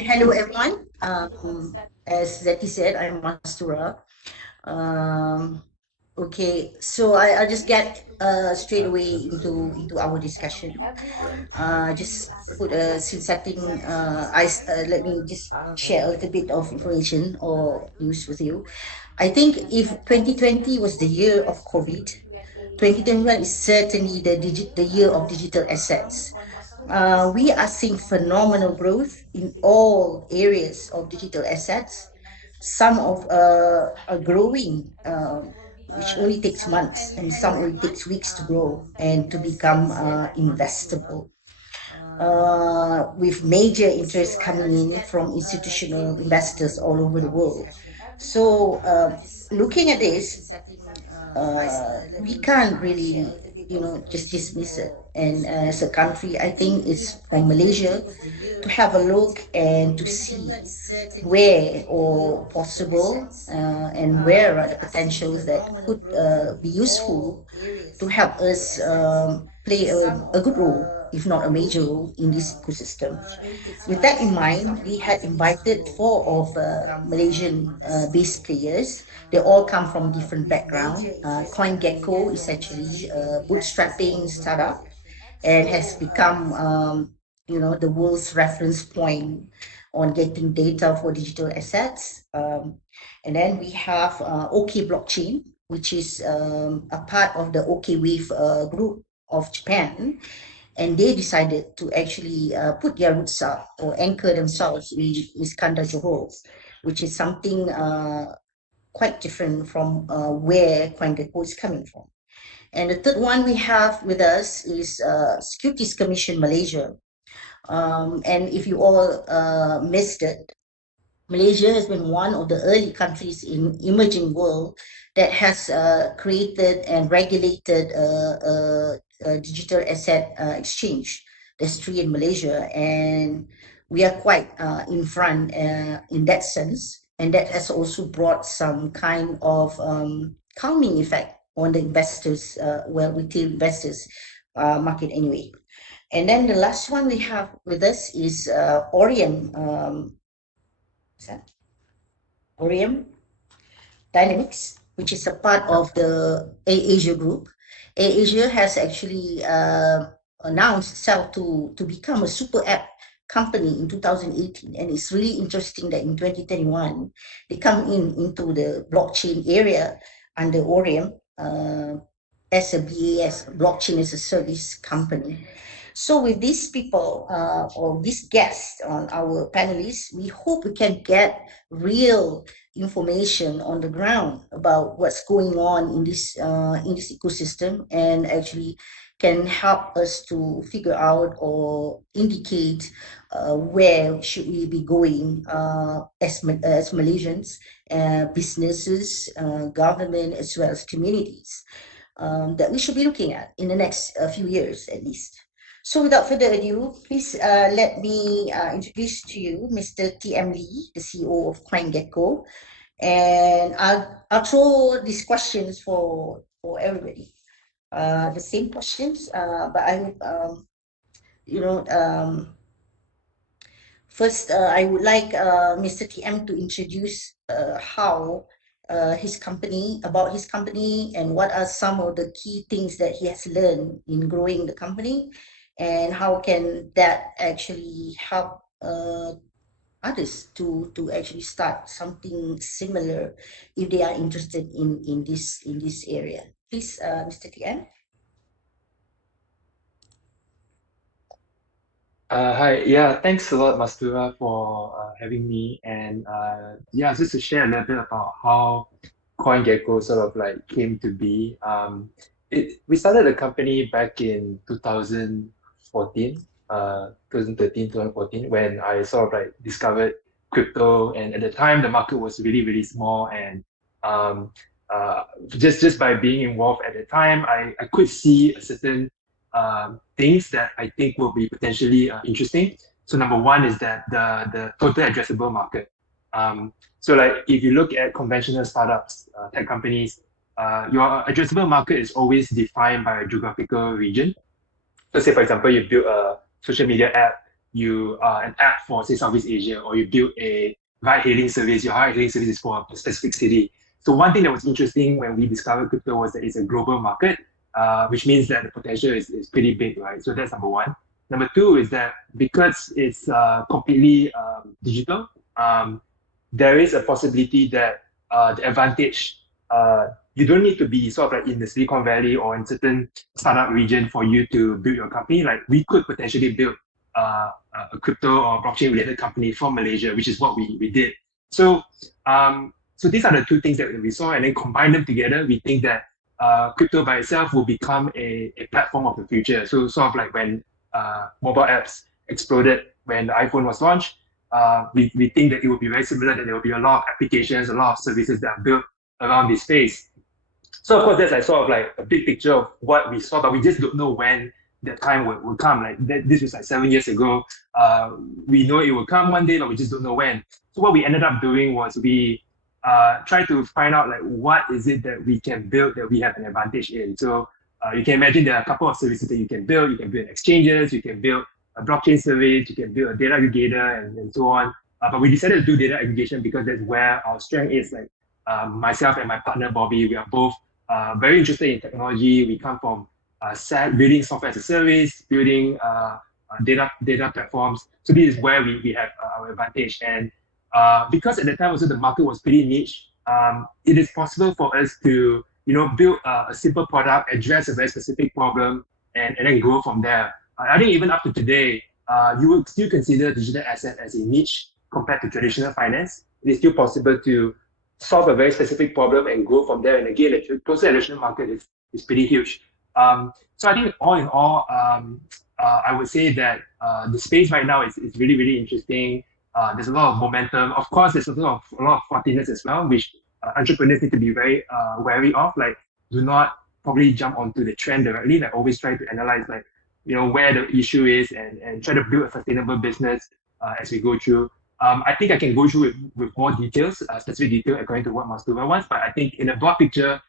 Hello, everyone. As Zeti said, I'm Mastura. Um, okay, so I'll just get straight away into our discussion. Just put a scene setting. Let me just share a little bit of information or news with you. I think if 2020 was the year of COVID, 2021 is certainly the year of digital assets. We are seeing phenomenal growth in all areas of digital assets. Some of are growing, which only takes months, and some only takes weeks to grow and to become investable. With major interest coming in from institutional investors all over the world. So, looking at this, we can't really, just dismiss it. And as a country, I think it's for Malaysia to have a look and to see where or possible and where are the potentials that could be useful to help us play a good role, if not a major role, in this ecosystem. With that in mind, we had invited four of Malaysian based players. They all come from different backgrounds. CoinGecko is actually a bootstrapping startup and has become the world's reference point on getting data for digital assets. And then we have OK Blockchain, which is a part of the OK Wave group of Japan, and they decided to actually put their roots up or anchor themselves in Iskandar Johor, which is something quite different from where CoinGecko is coming from. And the third one we have with us is Securities Commission Malaysia. And if you all missed it, Malaysia has been one of the early countries in emerging world that has created and regulated a digital asset exchange. There's three in Malaysia, and we are quite in front in that sense. And that has also brought some kind of calming effect on the investors, retail investors market anyway. And then the last one we have with us is Orion. What's that? Orion Dynamics, which is a part of the AirAsia group. AirAsia has actually announced itself to become a super app company in 2018, and it's really interesting that in 2021 they come into the blockchain area under Orion as a BAS, blockchain as a service company. So with these people or these guests on our panelists, we hope we can get real information on the ground about what's going on in this ecosystem, and actually can help us to figure out or indicate where should we be going as Malaysians, businesses, government, as well as communities that we should be looking at in the next few years at least. So without further ado, please let me introduce to you Mr. T.M. Lee, the CEO of CoinGecko. And I'll throw these questions for everybody. The same questions, but I hope, first, I would like Mr. TM to introduce how about his company, and what are some of the key things that he has learned in growing the company, and how can that actually help others to actually start something similar if they are interested in this area. Please, Mr. TM. Hi, yeah, thanks a lot, Mastura, for having me. And yeah, just to share a little bit about how CoinGecko sort of like came to be. We started the company back in 2014, 2013, 2014, when I sort of like discovered crypto. And at the time, the market was really, really small. And just by being involved at the time, I could see a certain things that I think will be potentially interesting. So number one is that the total addressable market. So like if you look at conventional startups, tech companies, your addressable market is always defined by a geographical region. So say for example, you build a social media app you an app for say Southeast Asia, or you build a ride-hailing service. Your ride-hailing service is for a specific city. So one thing that was interesting when we discovered crypto was that it's a global market, which means that the potential is pretty big, right? So that's number one. Number two is that because it's completely digital, there is a possibility that the advantage, you don't need to be sort of like in the Silicon Valley or in certain startup region for you to build your company. Like we could potentially build a crypto or blockchain related company from Malaysia, which is what we did. So so these are the two things that we saw, and then combine them together, we think that crypto by itself will become a platform of the future. So sort of like when mobile apps exploded when the iPhone was launched, we think that it will be very similar, that there will be a lot of applications, a lot of services that are built around this space. So of course, that's like sort of like a big picture of what we saw, but we just don't know when that time will come. Like this was like 7 years ago. We know it will come one day, but we just don't know when. So what we ended up doing was we tried to find out like what is it that we can build that we have an advantage in. So you can imagine there are a couple of services that you can build. You can build exchanges, you can build a blockchain service, you can build a data aggregator, and so on. But we decided to do data aggregation because that's where our strength is. Like myself and my partner Bobby, we are both very interested in technology. We come from building software as a service, building data platforms. So this is where we have our advantage. And because at the time also the market was pretty niche, it is possible for us to build a simple product, address a very specific problem, and then grow from there. I think even up to today, you would still consider digital asset as a niche compared to traditional finance. It is still possible to solve a very specific problem and grow from there. And again, the total addressable market is pretty huge. So I think all in all, I would say that the space right now is really, really interesting. There's a lot of momentum. Of course, there's a lot of frothiness as well, which entrepreneurs need to be very wary of. Like, do not probably jump onto the trend directly. Like, always try to analyze like where the issue is, and try to build a sustainable business as we go through. I think I can go through with more details, specific detail according to what Mastura wants, but I think in a broad picture,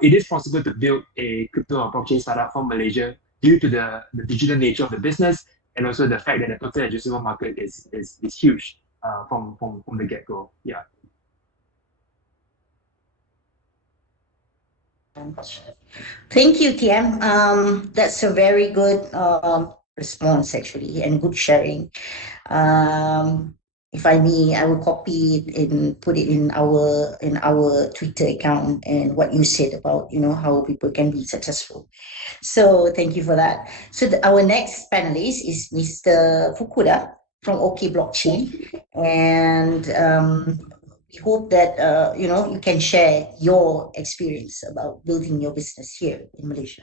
it is possible to build a crypto or blockchain startup from Malaysia due to the digital nature of the business, and also the fact that the total addressable market is huge from the get-go. Yeah. Thank you, TM. That's a very good response, actually, and good sharing. If I may, I will copy it and put it in our Twitter account, and what you said about how people can be successful. So thank you for that. So our next panelist is Mr. Fukuda from OK Blockchain, and we hope that you can share your experience about building your business here in Malaysia.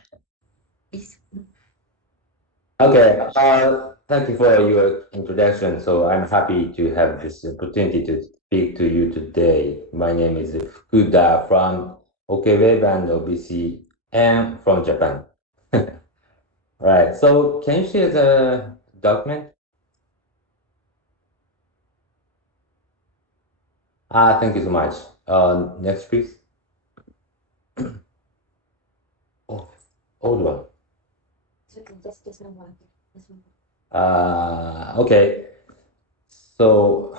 Please. Okay, thank you for your introduction. So I'm happy to have this opportunity to speak to you today. My name is Fukuda from OKWeb and OBC, and from Japan. Right, so can you share the document? Thank you so much. Next, please. Oh, old one. Okay, so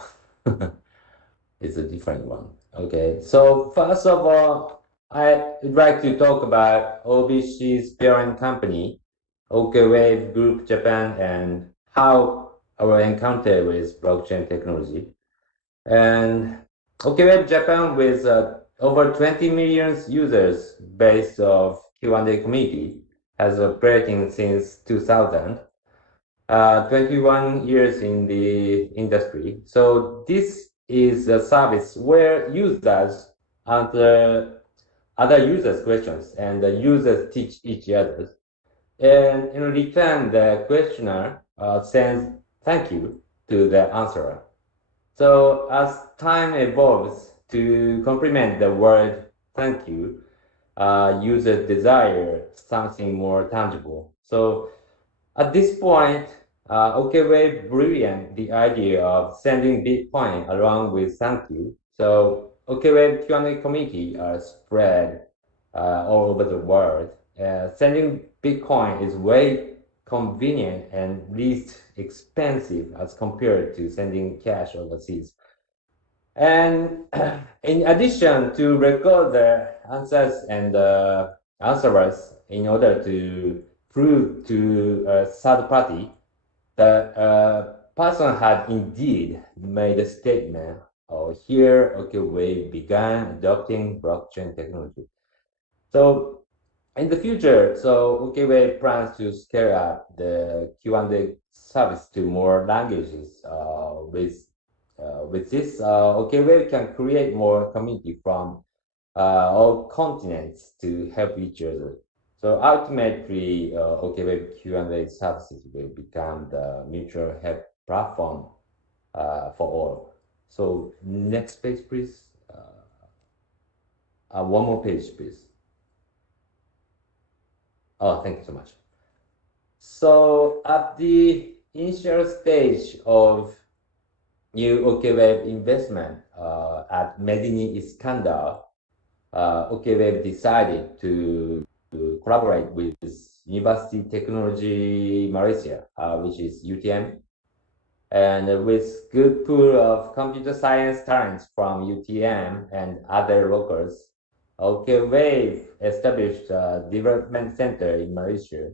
it's a different one. Okay, so first of all, I would like to talk about OBC's parent company, OKWave Group Japan, and how our encounter with blockchain technology. And OKWave Japan, with over 20 million users based of Q&A community, has operating since 2000. 21 years in the industry. So this is a service where users answer other users' questions, and the users teach each other. And in return, the questioner sends thank you to the answerer. So as time evolves to complement the word thank you, users desire something more tangible. So at this point, OKWave brilliant the idea of sending Bitcoin along with thank you. So OKWave Q&A community are spread all over the world. Sending Bitcoin is way convenient and least expensive as compared to sending cash overseas. And in addition to record the answers and answers in order to prove to a third party that person had indeed made a statement, or here, okay, we began adopting blockchain technology. So in the future, so OKWave plans to scale up the Q&A service to more languages. With this, OKWave can create more community from all continents to help each other. So ultimately, OKWave Q&A services will become the mutual help platform for all. So next page, please. One more page, please. Oh, thank you so much. So at the initial stage of new OKWave investment at Medini Iskandar, OKWave decided to collaborate with University Technology Malaysia, which is UTM, and with good pool of computer science talents from UTM and other locals, OKWave established a development center in Malaysia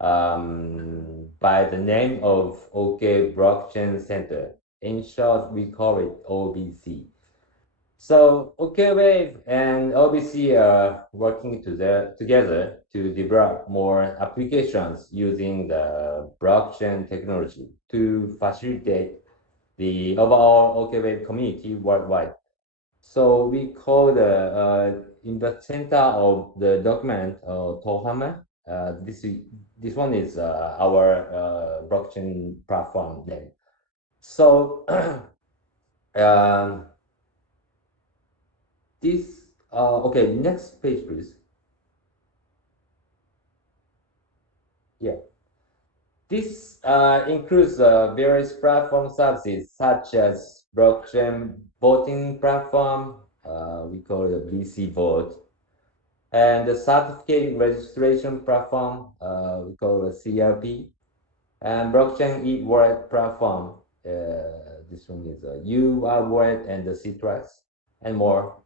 by the name of OK Blockchain Center. In short, we call it OBC. So OKWave and OBC are working together to develop more applications using the blockchain technology to facilitate the overall OKWave community worldwide. So we call in the center of the document Tohama. This one is our blockchain platform name. So this okay, next page, please. Yeah, this includes various platform services such as blockchain voting platform. We call it a BC Vote, and the certificate registration platform, we call it CRP, and blockchain e-wallet platform. This one is a wallet and the Citrus and more.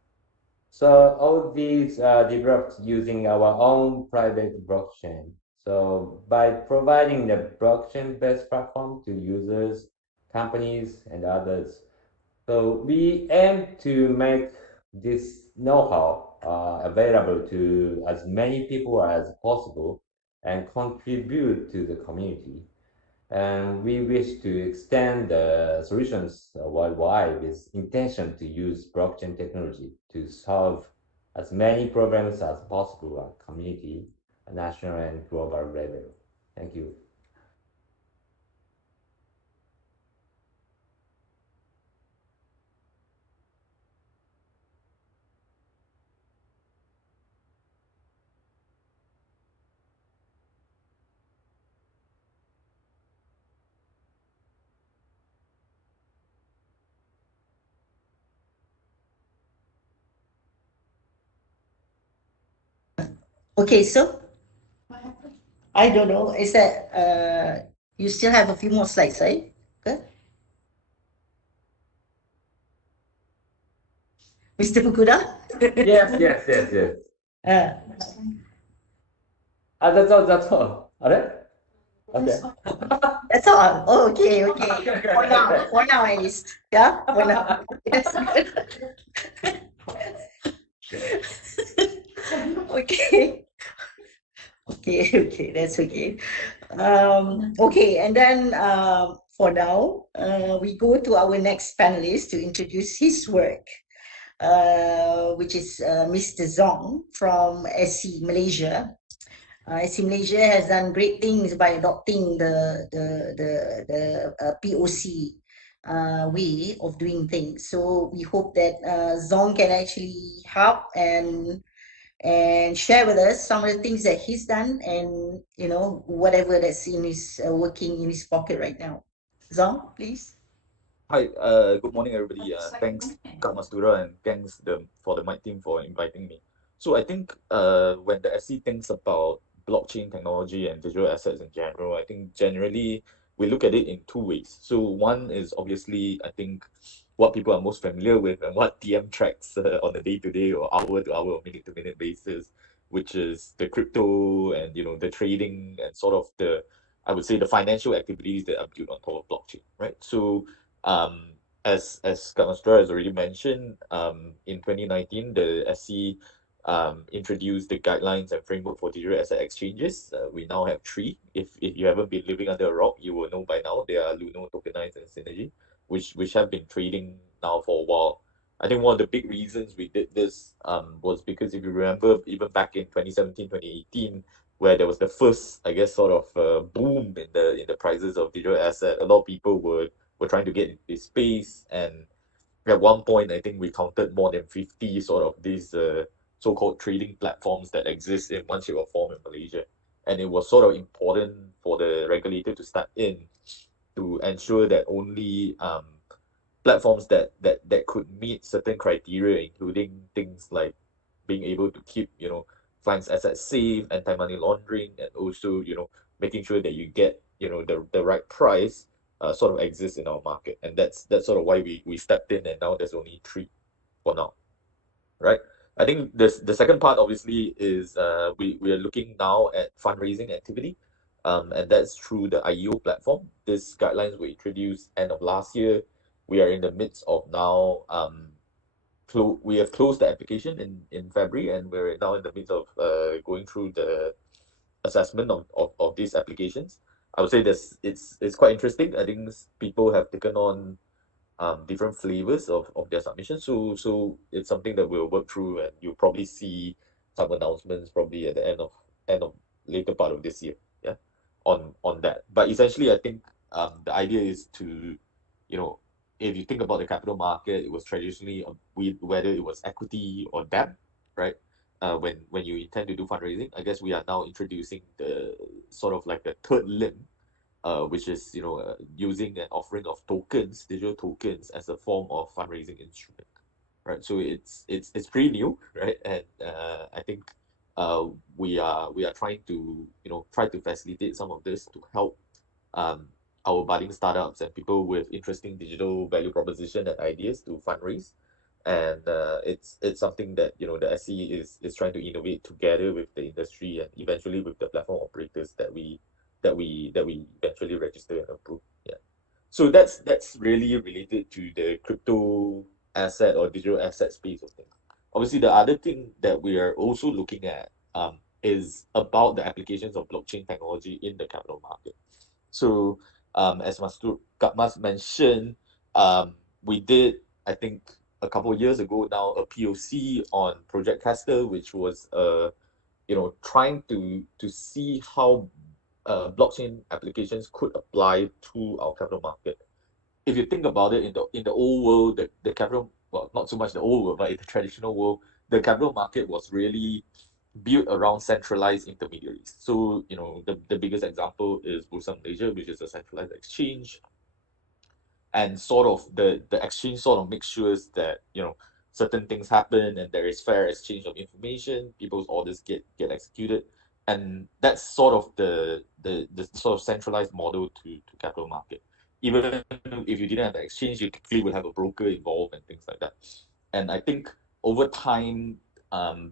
So all these are developed using our own private blockchain. So by providing the blockchain-based platform to users, companies, and others, so we aim to make this know-how available to as many people as possible and contribute to the community. And we wish to extend the solutions worldwide with intention to use blockchain technology to solve as many problems as possible at community, national, and global level. Thank you. Okay, so I don't know. Is that you still have a few more slides, right? Okay. Mr. Fukuda? Yes. Uh, That's all. Okay. that's all. Oh, okay. For now at least. Yeah, for now. That's good. Okay. Okay, that's okay. Okay, and then for now, we go to our next panelist to introduce his work, which is Mr. Zong from SC Malaysia. SC Malaysia has done great things by adopting the POC way of doing things. So we hope that Zong can actually help and share with us some of the things that he's done and whatever that's in his working in his pocket right now. Zong, please. Hi, good morning, everybody. Thanks, Kak Mastura, and thanks for the Might team for inviting me. So I think when the SC thinks about blockchain technology and digital assets in general, I think generally we look at it in two ways. So one is obviously, I think, what people are most familiar with and what TM tracks on a day-to-day or hour-to-hour or minute-to-minute basis, which is the crypto and the trading and sort of I would say the financial activities that are built on top of blockchain, right? So as Scott Mastura has already mentioned, in 2019 the SC introduced the guidelines and framework for digital asset exchanges. We now have three. If you haven't been living under a rock, you will know by now. They are Luno, Tokenize, and Synergy, which have been trading now for a while. I think one of the big reasons we did this was because if you remember, even back in 2017, 2018, where there was the first, I guess, sort of boom in the prices of digital asset, a lot of people were trying to get into this space, and at one point, I think we counted more than 50 sort of these so-called trading platforms that exist in one shape or form in Malaysia. And it was sort of important for the regulator to step in to ensure that only platforms that could meet certain criteria, including things like being able to keep, clients' assets safe, anti-money laundering, and also, making sure that you get, the right price, sort of exists in our market. And that's sort of why we stepped in, and now there's only three for now, right? I think the second part obviously is we are looking now at fundraising activity, and that's through the IEO platform. These guidelines were introduced end of last year. We are in the midst of now we have closed the application in February, and we're now in the midst of going through the assessment of these applications. I would say it's quite interesting. I think people have taken on different flavors of their submission. So it's something that we'll work through, and you'll probably see some announcements probably at the end of later part of this year. Yeah, on that. But essentially, I think the idea is to, if you think about the capital market, it was traditionally whether it was equity or debt, right? When you intend to do fundraising, I guess we are now introducing the sort of like the third limb, which is using an offering of tokens, digital tokens, as a form of fundraising instrument, right? So it's pretty new, right? And I think we are trying to facilitate some of this to help our budding startups and people with interesting digital value proposition and ideas to fundraise. And it's something that the SE is trying to innovate together with the industry and eventually with the platform operators that we eventually register and approve. Yeah. So that's really related to the crypto asset or digital asset space of things. Obviously, the other thing that we are also looking at is about the applications of blockchain technology in the capital market. So as Mas mentioned, we did, I think, a couple of years ago now, a POC on Project Castor, which was trying to see how blockchain applications could apply to our capital market. If you think about it, in the old world, the capital, well, not so much the old world, but in the traditional world, the capital market was really built around centralized intermediaries. So, the biggest example is Bursa Malaysia, which is a centralized exchange. And sort of the exchange sort of makes sure that, certain things happen and there is fair exchange of information, people's orders get executed. And that's sort of the sort of centralized model to capital market. Even if you didn't have the exchange, you typically would have a broker involved and things like that. And I think over time,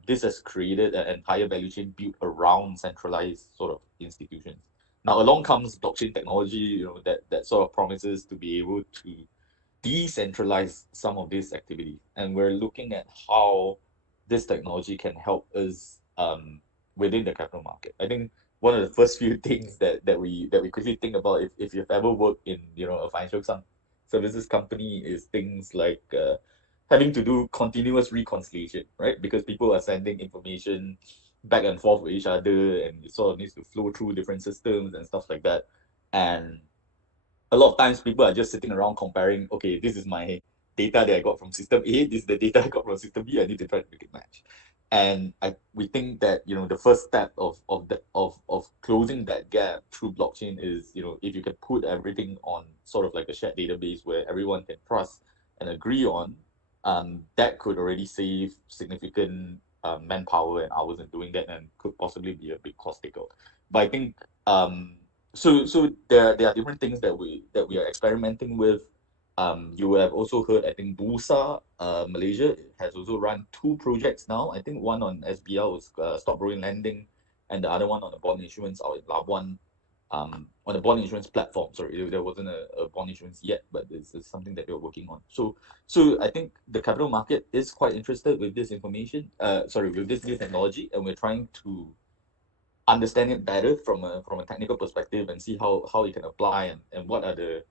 this has created an entire value chain built around centralized sort of institutions. Now, along comes blockchain technology, that sort of promises to be able to decentralize some of these activities. And we're looking at how this technology can help us within the capital market. I think one of the first few things that we quickly think about, if you've ever worked in a financial services company, is things like having to do continuous reconciliation, right? Because people are sending information back and forth with each other, and it sort of needs to flow through different systems and stuff like that. And a lot of times people are just sitting around comparing, okay, this is my data that I got from system A, this is the data I got from system B, I need to try to make it match. And we think that the first step of closing that gap through blockchain is, if you can put everything on sort of like a shared database where everyone can trust and agree on, that could already save significant manpower and hours in doing that, and could possibly be a big cost takeout. But I think so there are different things that we are experimenting with. You have also heard, I think Bursa, Malaysia has also run two projects now. I think one on SBL was stock borrowing lending, and the other one on the bond issuance out in Labuan, on the bond insurance platform. Sorry, there wasn't a bond insurance yet, but this is something that they're working on. So I think the capital market is quite interested with this information. With this new technology, and we're trying to understand it better from a technical perspective and see how it can apply, and what are the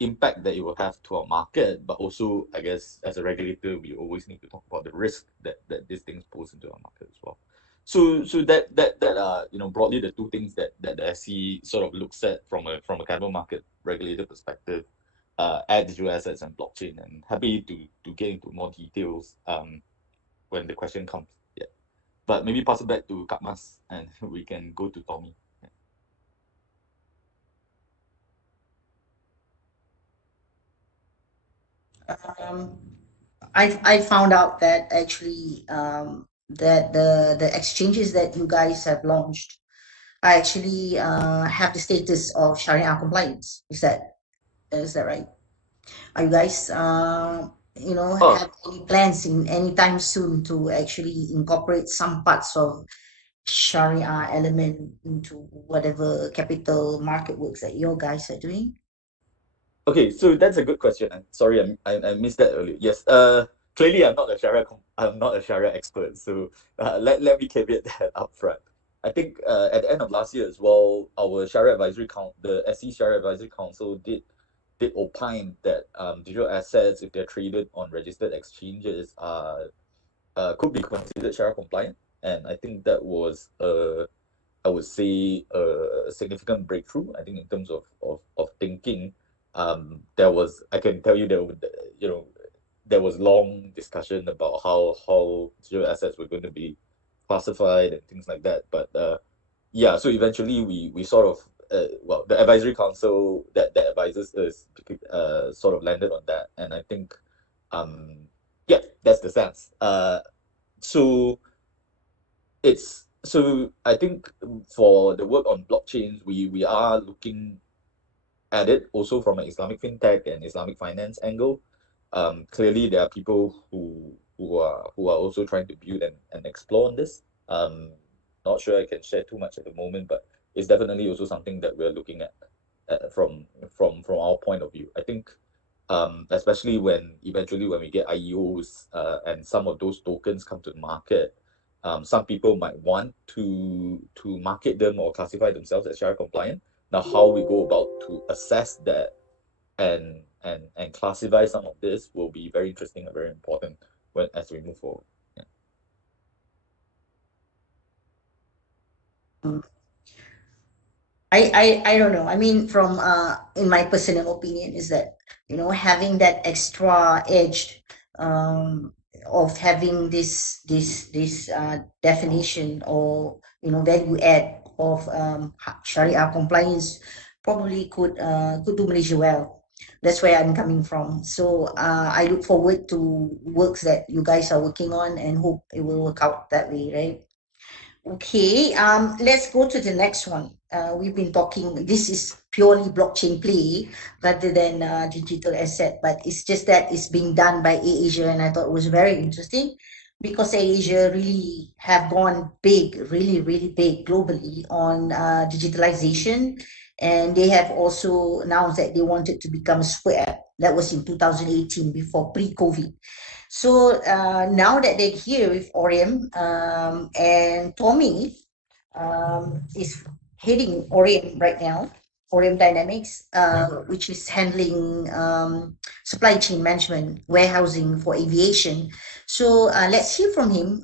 impact that it will have to our market. But also, I guess as a regulator, we always need to talk about the risk that these things pose into our market as well. So that are broadly the two things that the SC sort of looks at from a capital market regulator perspective, digital assets and blockchain. And happy to get into more details when the question comes. Yeah, but maybe pass it back to Kak Mas, and we can go to Tommy. Um, I found out that actually that the exchanges that you guys have launched are actually have the status of Sharia compliance. Is that right? Are you guys Oh, have any plans in anytime soon to actually incorporate some parts of Sharia element into whatever capital market works that you guys are doing? okay, so that's a good question. I'm sorry, I missed that earlier. Yes, clearly I'm not a Sharia expert, so let me caveat that up front. I think at the end of last year as well, our the SC Sharia Advisory Council did opine that digital assets, if they're traded on registered exchanges, could be considered Sharia compliant, and I think that was I would say a significant breakthrough. I think in terms of thinking, I can tell you you know there was long discussion about how digital assets were going to be classified and things like that. But yeah, so eventually we sort of the advisory council that advises us sort of landed on that, and I think um yeah, that's the sense. So I think for the work on blockchains, we are looking at it also from an Islamic fintech and Islamic finance angle. Clearly, there are people who are also trying to build and explore on this. Not sure I can share too much at the moment, but it's definitely also something that we're looking at from our point of view. I think especially when eventually when we get IEOs and some of those tokens come to the market, some people might want to market them or classify themselves as Sharia compliant. Now, how we go about to assess that and classify some of this will be very interesting and very important as we move forward. Yeah. Mm. I don't know. I mean, from in my personal opinion, is that having that extra edge um, of having this definition or value add of Sharia compliance probably could do Malaysia well. That's where I'm coming from. So I look forward to works that you guys are working on and hope it will work out that way, right? Okay, let's go to the next one. We've been talking, this is purely blockchain play rather than digital asset, but it's just that it's being done by AirAsia, and I thought it was very interesting because AirAsia really have gone big, really, really big globally on digitalization. And they have also announced that they wanted to become a super app. That was in 2018, before pre-COVID. So now that they're here with Orium, and Tommy is heading Orium right now, Orium Dynamics, which is handling supply chain management, warehousing for aviation. So let's hear from him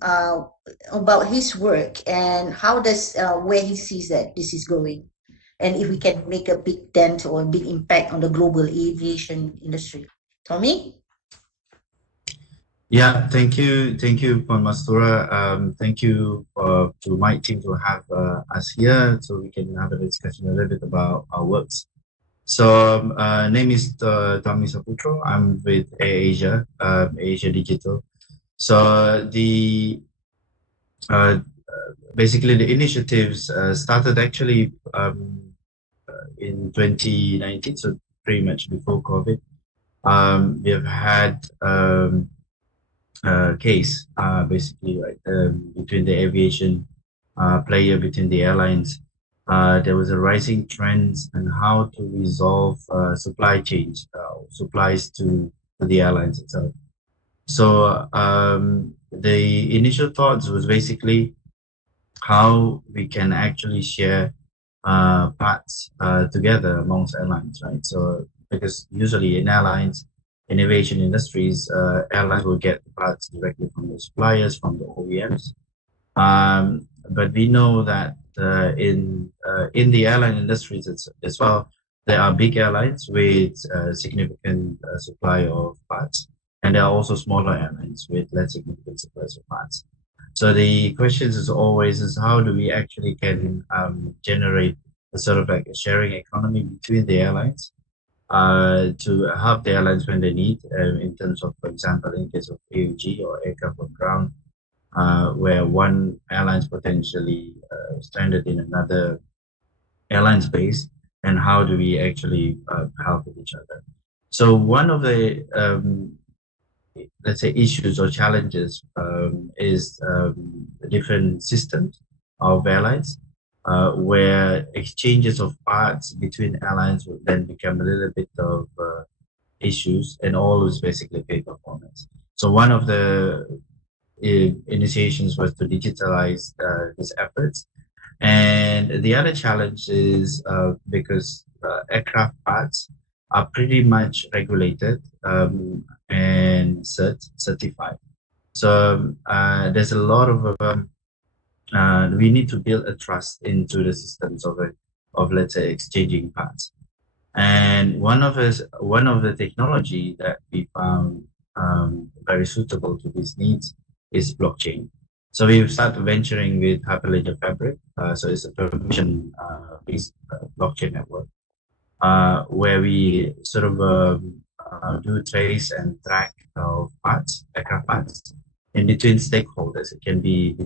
about his work and how does where he sees that this is going, and if we can make a big dent or a big impact on the global aviation industry. Tommy? Yeah, thank you, Puan Mastura. Thank you to my team to have us here so we can have a discussion a little bit about our works. So, name is Tommy Saputro. I'm with AirAsia, Asia Digital. So basically the initiatives started actually in 2019, so pretty much before COVID. We have had case basically, right, between the aviation player, between the airlines. There was a rising trends on how to resolve supply chains, supplies to the airlines itself. So the initial thoughts was basically how we can actually share parts together amongst airlines, right? So because usually in airlines, in aviation industries, airlines will get the parts directly from the suppliers, from the OEMs. But we know that in the airline industries as well, there are big airlines with significant supply of parts, and there are also smaller airlines with less significant supplies of parts. So the questions is always is how do we actually can generate a sort of like a sharing economy between the airlines to help the airlines when they need in terms of, for example, in case of AUG or aircraft on ground, where one airline's potentially stranded in another airline space, and how do we actually help with each other? So one of the let's say issues or challenges is different systems of airlines where exchanges of parts between airlines will then become a little bit of issues, and all is basically pay performance. So one of the initiations was to digitalize these efforts. And the other challenge is because aircraft parts are pretty much regulated and certified. So there's a lot of we need to build a trust into the systems of let's say exchanging parts. And one of the technology that we found very suitable to these needs is blockchain. So we've started venturing with Hyperledger Fabric. So it's a permission based blockchain network where we sort of do trace and track of parts, aircraft parts, in between stakeholders. It can be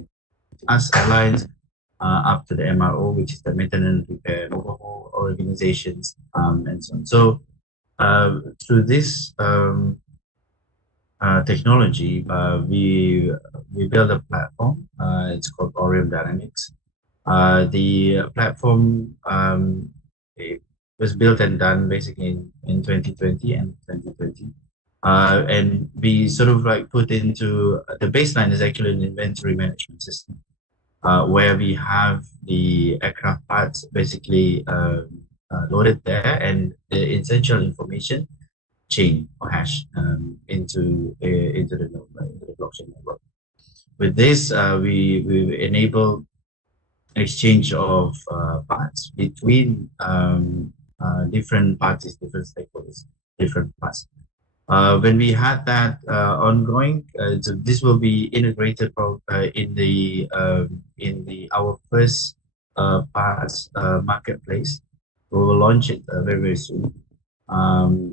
us airlines up to the MRO, which is the maintenance, repair, and overhaul organizations, and so on. So through this technology, we build a platform. It's called Orium Dynamics. The platform it was built and done basically in 2020 and 2020. And we sort of like put into the baseline is actually an inventory management system where we have the aircraft parts basically loaded there, and the essential information chain or hash into the node, right, into the blockchain network. With this, we enable exchange of parts between different parties, different stakeholders, different parts. When we had that ongoing, so this will be integrated in the our first parts marketplace. We will launch it very very soon.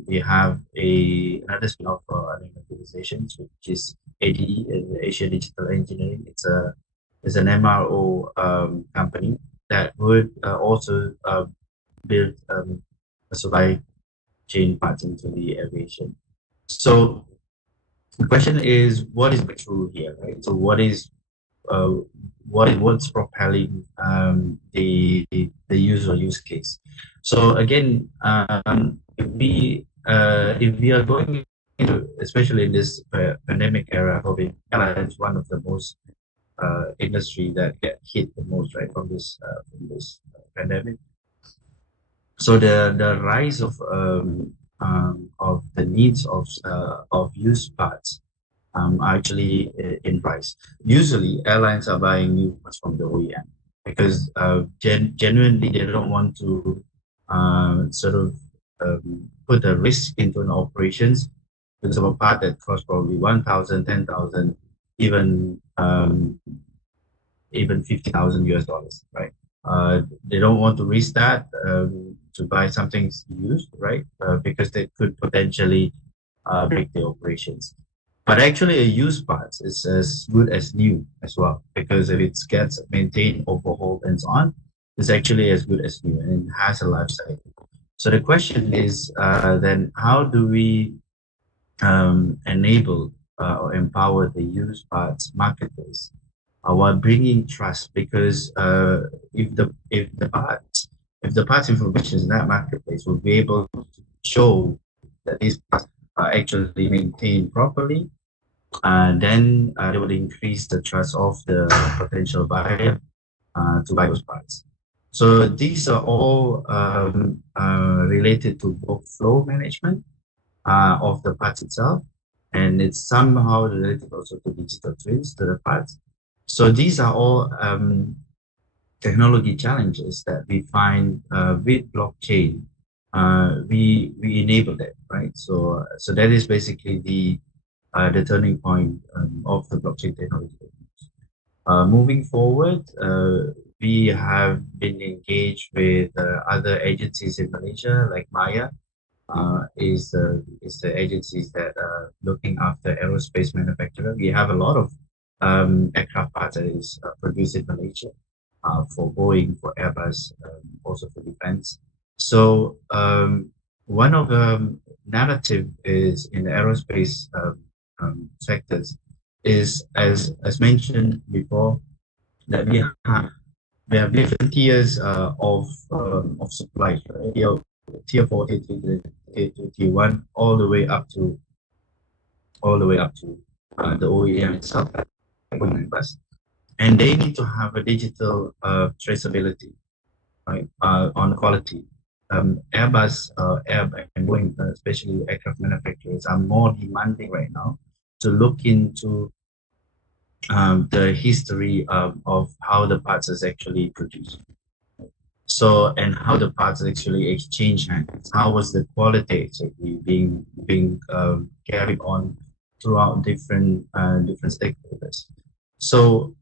We have another spin-off for digitalisation, which is ADE, Asia Digital Engineering. It's an MRO company that would also build a supply chain parts into the aviation. So the question is, what is true here, right? So what's propelling the user use case? So again, if we are going into, especially in this pandemic era, COVID is one of the most industry that get hit the most, right, from this pandemic. So the rise of the needs of used parts are actually in rise. Usually, airlines are buying new parts from the OEM because genuinely they don't want to sort of put a risk into an operations because of a part that costs probably 1,000, 10,000, even 50,000 US dollars, right? They don't want to risk that to buy something used, right? Because they could potentially break the operations. But actually, a used part is as good as new as well, because if it gets maintained, overhauled, and so on, it's actually as good as new, and it has a life cycle. So the question is then, how do we enable or empower the used parts marketplace while bringing trust? Because if the parts information in that marketplace will be able to show that these parts are actually maintained properly, then they will increase the trust of the potential buyer to buy those parts. So these are all related to workflow management of the parts itself, and it's somehow related also to digital twins to the parts. So these are all technology challenges that we find with blockchain. We enable that, right? So that is basically the turning point of the blockchain technology. Moving forward, we have been engaged with other agencies in Malaysia, like Maya, is the agencies that are looking after aerospace manufacturer. We have a lot of aircraft parts that is produced in Malaysia for Boeing, for Airbus, also for defense. So one of the narrative is in the aerospace sectors is as mentioned before that we have different tiers of supply, right? Tier 4, tier 3, tier 2, tier 1, all the way up to the OEM itself, Boeing Airbus. And they need to have a digital traceability, right, on quality. Airbus, Airbus, and Boeing, especially aircraft manufacturers, are more demanding right now to look into the history of how the parts is actually produced. So, and how the parts actually exchange hands. How was the quality actually being carried on throughout different stakeholders? So,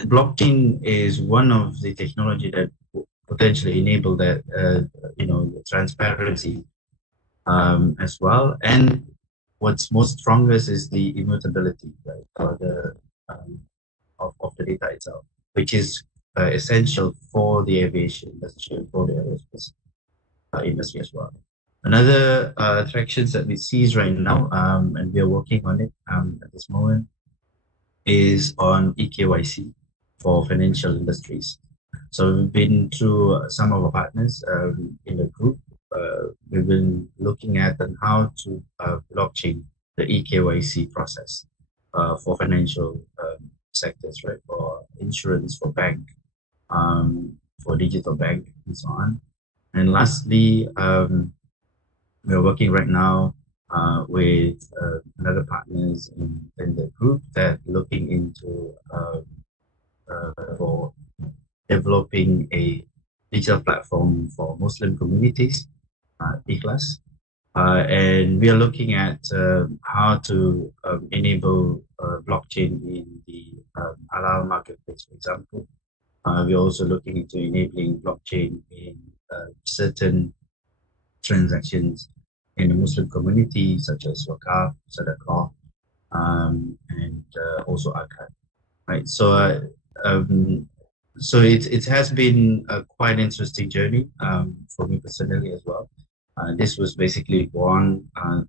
blockchain is one of the technology that potentially enable that the transparency as well. And what's most strongest is the immutability, right, or the of the data itself, which is essential for the aviation industry, for the aerospace industry as well. Another attractions that we see right now, and we are working on it at this moment, is on eKYC for financial industries. So we've been through some of our partners in the group. We've been looking at and how to blockchain the eKYC process for financial sectors, right? For insurance, for bank, for digital bank, and so on. And lastly, we're working right now with another partners in the group that looking into for developing a digital platform for Muslim communities, Ikhlas. And we are looking at how to enable blockchain in the halal marketplace, for example. We're also looking into enabling blockchain in certain transactions in the Muslim community, such as wakaf, sadaqah, and also akad. Right. So it has been a quite interesting journey for me personally as well. This was basically born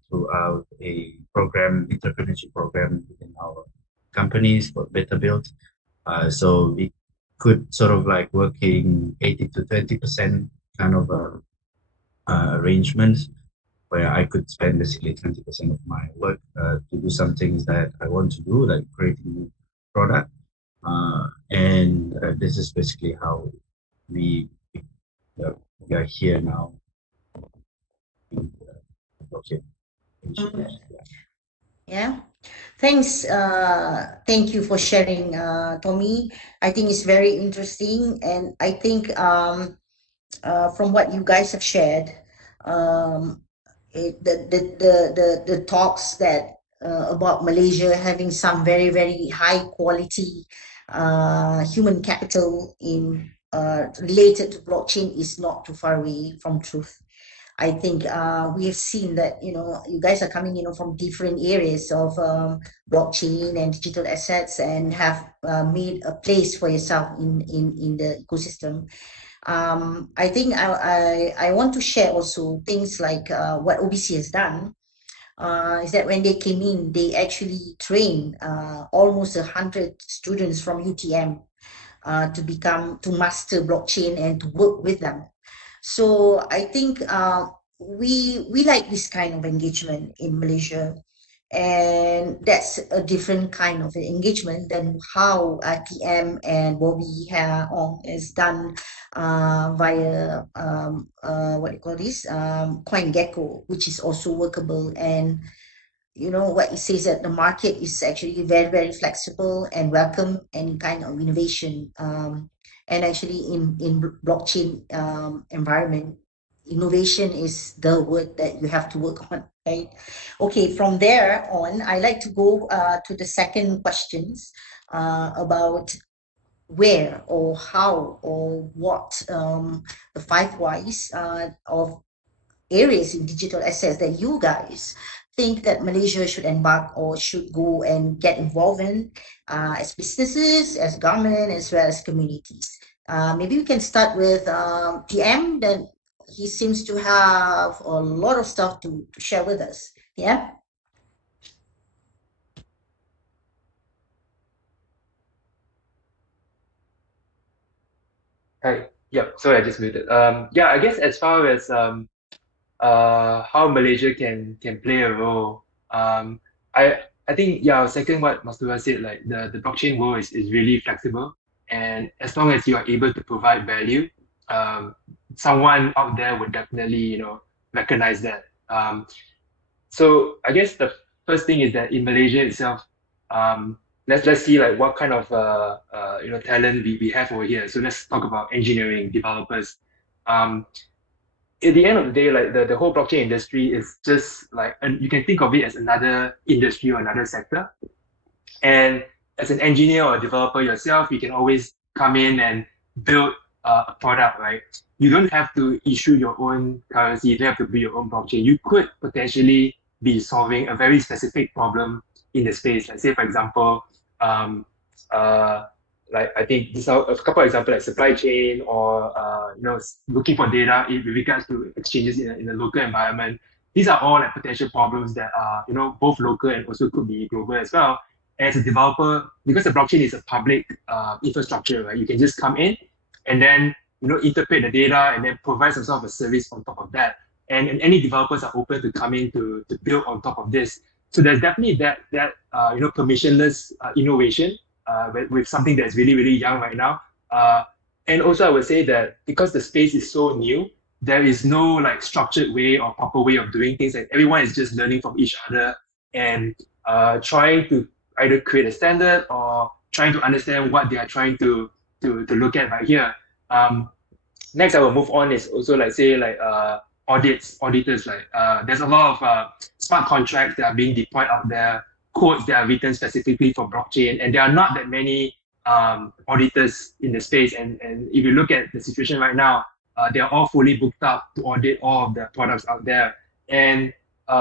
throughout a program, entrepreneurship program within our companies for Better Build. So we could sort of like working 80 to 20% kind of arrangements where I could spend basically 20% of my work to do some things that I want to do, like creating new product. And this is basically how we are here now. Okay. Yeah. Thanks. Thank you for sharing, Tommy. I think it's very interesting, and I think from what you guys have shared, the talks that about Malaysia having some very very high quality human capital in related to blockchain is not too far away from truth. I think we have seen that, you guys are coming, from different areas of blockchain and digital assets and have made a place for yourself in the ecosystem. I think I want to share also things like what OBC has done. Is that when they came in, they actually trained almost 100 students from UTM to master blockchain and to work with them. So I think we like this kind of engagement in Malaysia, and that's a different kind of engagement than how TM and Bobby has done via what do you call this, CoinGecko, which is also workable. And what it says, that the market is actually very, very flexible and welcome any kind of innovation. And actually in blockchain environment, innovation is the word that you have to work on, right? Okay, from there on, I like to go to the second questions about where or how or what the 5 whys of areas in digital assets that you guys think that Malaysia should embark or should go and get involved in as businesses, as government, as well as communities. Maybe we can start with TM, then he seems to have a lot of stuff to share with us. Yeah. Hi. Yep. Sorry, I just muted. Yeah, I guess as far as how Malaysia can play a role. I think yeah, second what Mastura said, like the blockchain world is really flexible, and as long as you are able to provide value, someone out there would definitely recognize that. So I guess the first thing is that in Malaysia itself, let's see like what kind of talent we have over here. So let's talk about engineering developers. At the end of the day, like the whole blockchain industry is just like, and you can think of it as another industry or another sector. And as an engineer or a developer yourself, you can always come in and build a product, right? You don't have to issue your own currency, you don't have to build your own blockchain. You could potentially be solving a very specific problem in the space. Like say, for example, like I think this are a couple of examples like supply chain or looking for data with regards to exchanges in a local environment. These are all like potential problems that are both local and also could be global as well. And as a developer, because the blockchain is a public infrastructure, right? You can just come in and then interpret the data and then provide some sort of a service on top of that. And any developers are open to come in to build on top of this. So there's definitely that permissionless innovation with something that's really, really young right now. And also I would say that because the space is so new, there is no like structured way or proper way of doing things. Like everyone is just learning from each other and trying to either create a standard or trying to understand what they are trying to look at right here. Next I will move on is also like say like auditors. Like there's a lot of smart contracts that are being deployed out there, codes that are written specifically for blockchain, and there are not that many auditors in the space. And if you look at the situation right now, they are all fully booked up to audit all of the products out there. And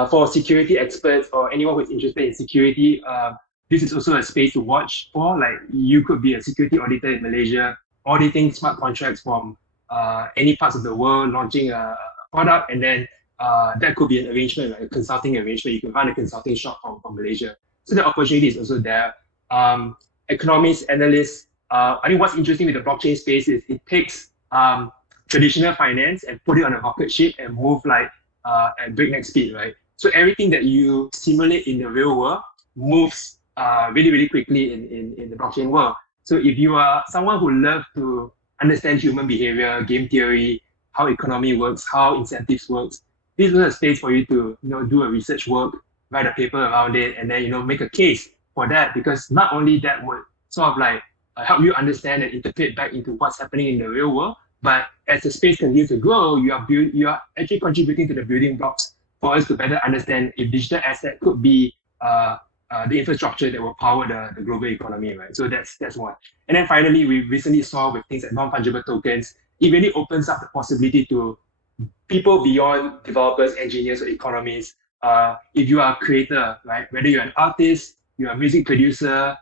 for security experts or anyone who's interested in security, this is also a space to watch for. Like you could be a security auditor in Malaysia, auditing smart contracts from any parts of the world, launching a product, and then that could be an arrangement, like a consulting arrangement. You can run a consulting shop from Malaysia. So the opportunity is also there. Economists, analysts, I think what's interesting with the blockchain space is it takes traditional finance and put it on a rocket ship and move like at breakneck speed, right? So everything that you simulate in the real world moves really, really quickly in the blockchain world. So if you are someone who loves to understand human behavior, game theory, how economy works, how incentives works, this is a space for you to do a research work, write a paper around it, and then make a case for that, because not only that would sort of like help you understand and interpret back into what's happening in the real world, but as the space continues to grow, you are actually contributing to the building blocks for us to better understand if digital asset could be the infrastructure that will power the global economy, right? So that's one. And then finally, we recently saw with things like non-fungible tokens, it really opens up the possibility to people beyond developers, engineers, or economists. If you are a creator, right, whether you're an artist, you're a music producer,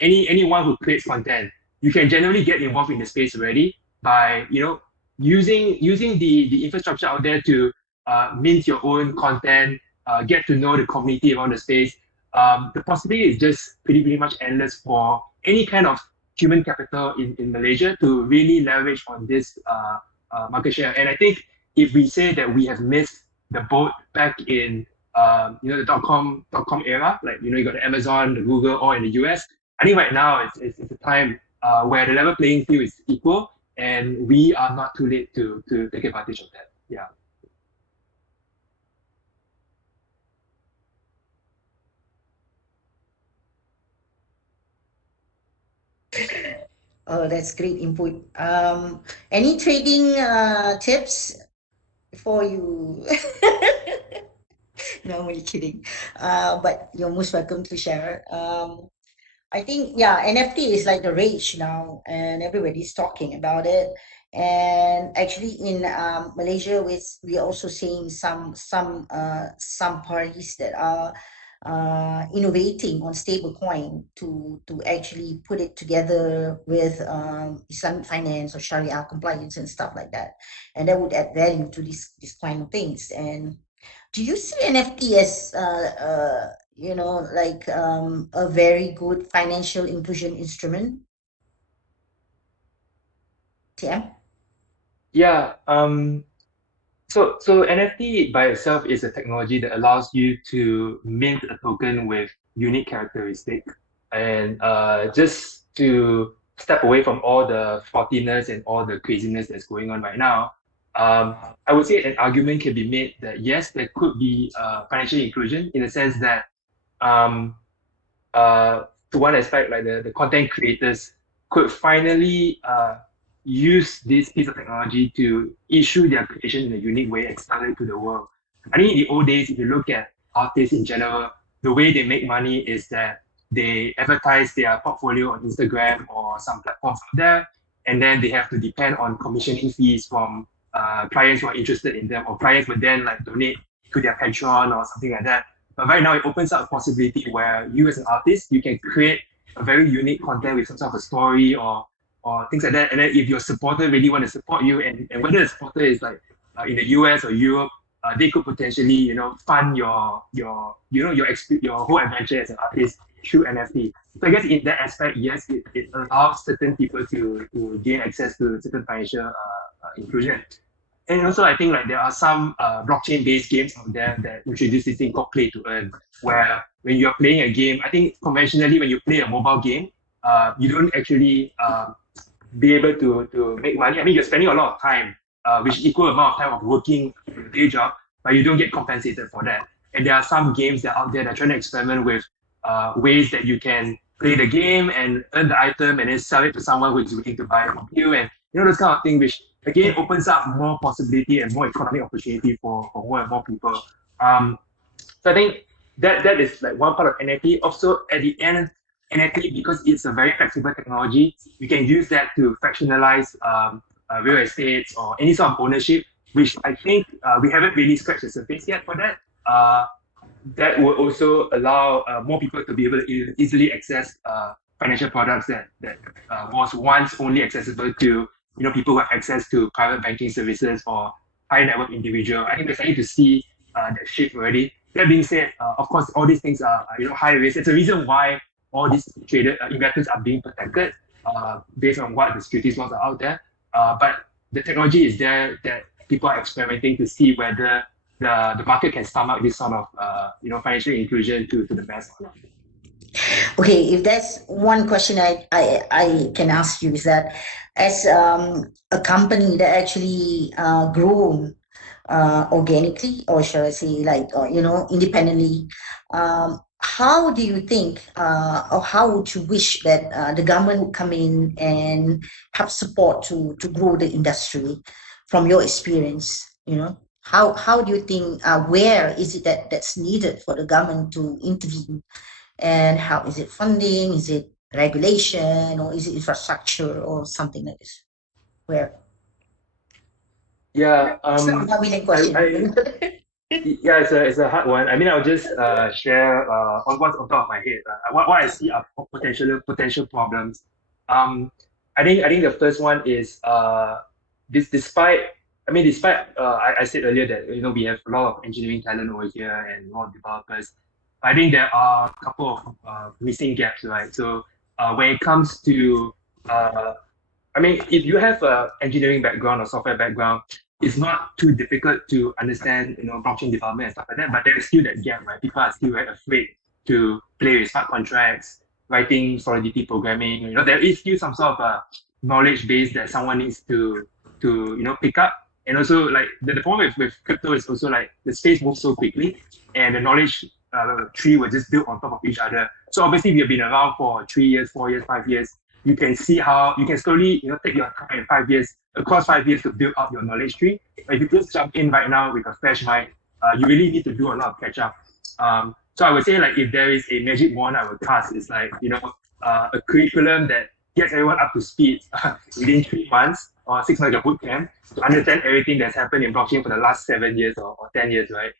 anyone who creates content, you can generally get involved in the space already by using the infrastructure out there to mint your own content, get to know the community around the space. The possibility is just pretty much endless for any kind of human capital in Malaysia to really leverage on this market share. And I think if we say that we have missed the boat back in the dot-com era, like you got the Amazon, the Google, all in the US. I think right now it's a time where the level playing field is equal, and we are not too late to take advantage of that. Yeah. Oh, that's great input. Any trading tips before you? No, I'm only kidding. But you're most welcome to share. I think NFT is like the rage now, and everybody's talking about it. And actually, in Malaysia, we also seeing some parties that are innovating on stablecoin to actually put it together with Islamic finance or Sharia compliance and stuff like that, and that would add value to these kind of things. And do you see NFT as like a very good financial inclusion instrument? TM? Yeah. So NFT by itself is a technology that allows you to mint a token with unique characteristic, and just to step away from all the frothiness and all the craziness that's going on right now. I would say an argument can be made that yes, there could be financial inclusion in the sense that um, to one aspect, like the content creators could finally use this piece of technology to issue their creation in a unique way and sell it to the world. I think in the old days, if you look at artists in general, the way they make money is that they advertise their portfolio on Instagram or some platforms out there, and then they have to depend on commissioning fees from clients who are interested in them, or clients would then like donate to their Patreon or something like that. But right now, it opens up a possibility where you as an artist, you can create a very unique content with some sort of a story or things like that. And then if your supporter really want to support you, and whether the supporter is like in the US or Europe, they could potentially fund your whole adventure as an artist through NFT. So I guess in that aspect, yes, it allows certain people to gain access to certain financial inclusion. And also, I think like there are some blockchain-based games out there that introduce this thing called play to earn, where when you're playing a game, I think conventionally when you play a mobile game, you don't actually be able to make money. I mean, you're spending a lot of time, which equal amount of time of working a day job, but you don't get compensated for that. And there are some games that are out there that are trying to experiment with ways that you can play the game and earn the item and then sell it to someone who is willing to buy it from you. And those kind of thing, which again opens up more possibility and more economic opportunity for more and more people. So I think that is like one part of NFT. Also, at the end, NFT, because it's a very flexible technology, you can use that to fractionalize real estates or any sort of ownership, which I think we haven't really scratched the surface yet for that. That will also allow more people to be able to easily access financial products that was once only accessible to people who have access to private banking services or high net worth individual. I think we're starting to see that shift already. That being said, of course, all these things are high risk. It's a reason why all these traded investments are being protected based on what the securities laws are out there. But the technology is there that people are experimenting to see whether the market can stomach this sort of financial inclusion to the mass or not. Okay, if that's one question I can ask you, is that as a company that actually grown organically, or shall I say like independently, how do you think or how would you wish that the government would come in and help support to grow the industry from your experience? How do you think where is it that's needed for the government to intervene, and how is it funding, is it regulation, or is it infrastructure or something like this? Where? Yeah, It's not a million question. yeah, it's a hard one. I mean, I'll just share on what's on top of my head. What I see are potential problems. Um, I think the first one is despite I said earlier that we have a lot of engineering talent over here and a lot of developers. I think there are a couple of missing gaps, right? So when it comes to if you have a engineering background or software background, it's not too difficult to understand, blockchain development and stuff like that. But there's still that gap, right? People are still very afraid to play with smart contracts, writing Solidity programming. There is still some sort of a knowledge base that someone needs to pick up. And also, like the problem with crypto is also like the space moves so quickly, and the knowledge tree will just build on top of each other. So obviously, we have been around for 3 years, 4 years, 5 years. You can see how you can slowly, take your time in 5 years, across 5 years to build up your knowledge tree. But if you just jump in right now with a fresh mind, you really need to do a lot of catch up. So I would say like if there is a magic wand I would cast, it's like, a curriculum that gets everyone up to speed within 3 months or 6 months of boot camp to understand everything that's happened in blockchain for the last 7 years or 10 years, right?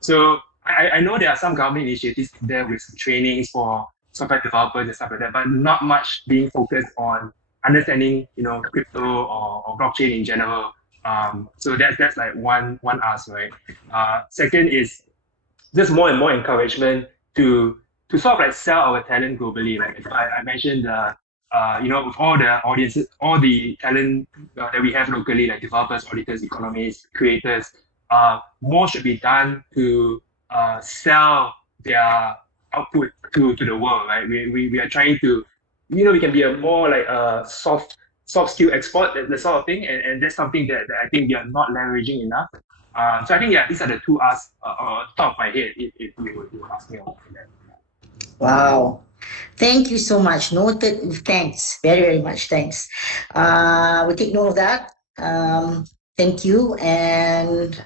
So I know there are some government initiatives there with trainings for software developers and stuff like that, but not much being focused on understanding, crypto or blockchain in general. So that's like one ask, right? Second is just more and more encouragement to sort of like sell our talent globally. Like I mentioned, with all the audiences, all the talent that we have locally, like developers, auditors, economists, creators, more should be done to sell their output to the world, right? We are trying to, we can be a more like a soft skill export, that sort of thing, and that's something that I think we are not leveraging enough. So I think these are the two asks on top of my head if you were to ask me about that. Wow. Thank you so much. Noted. Thanks. Very, very much. Thanks. We take note of that. Thank you. And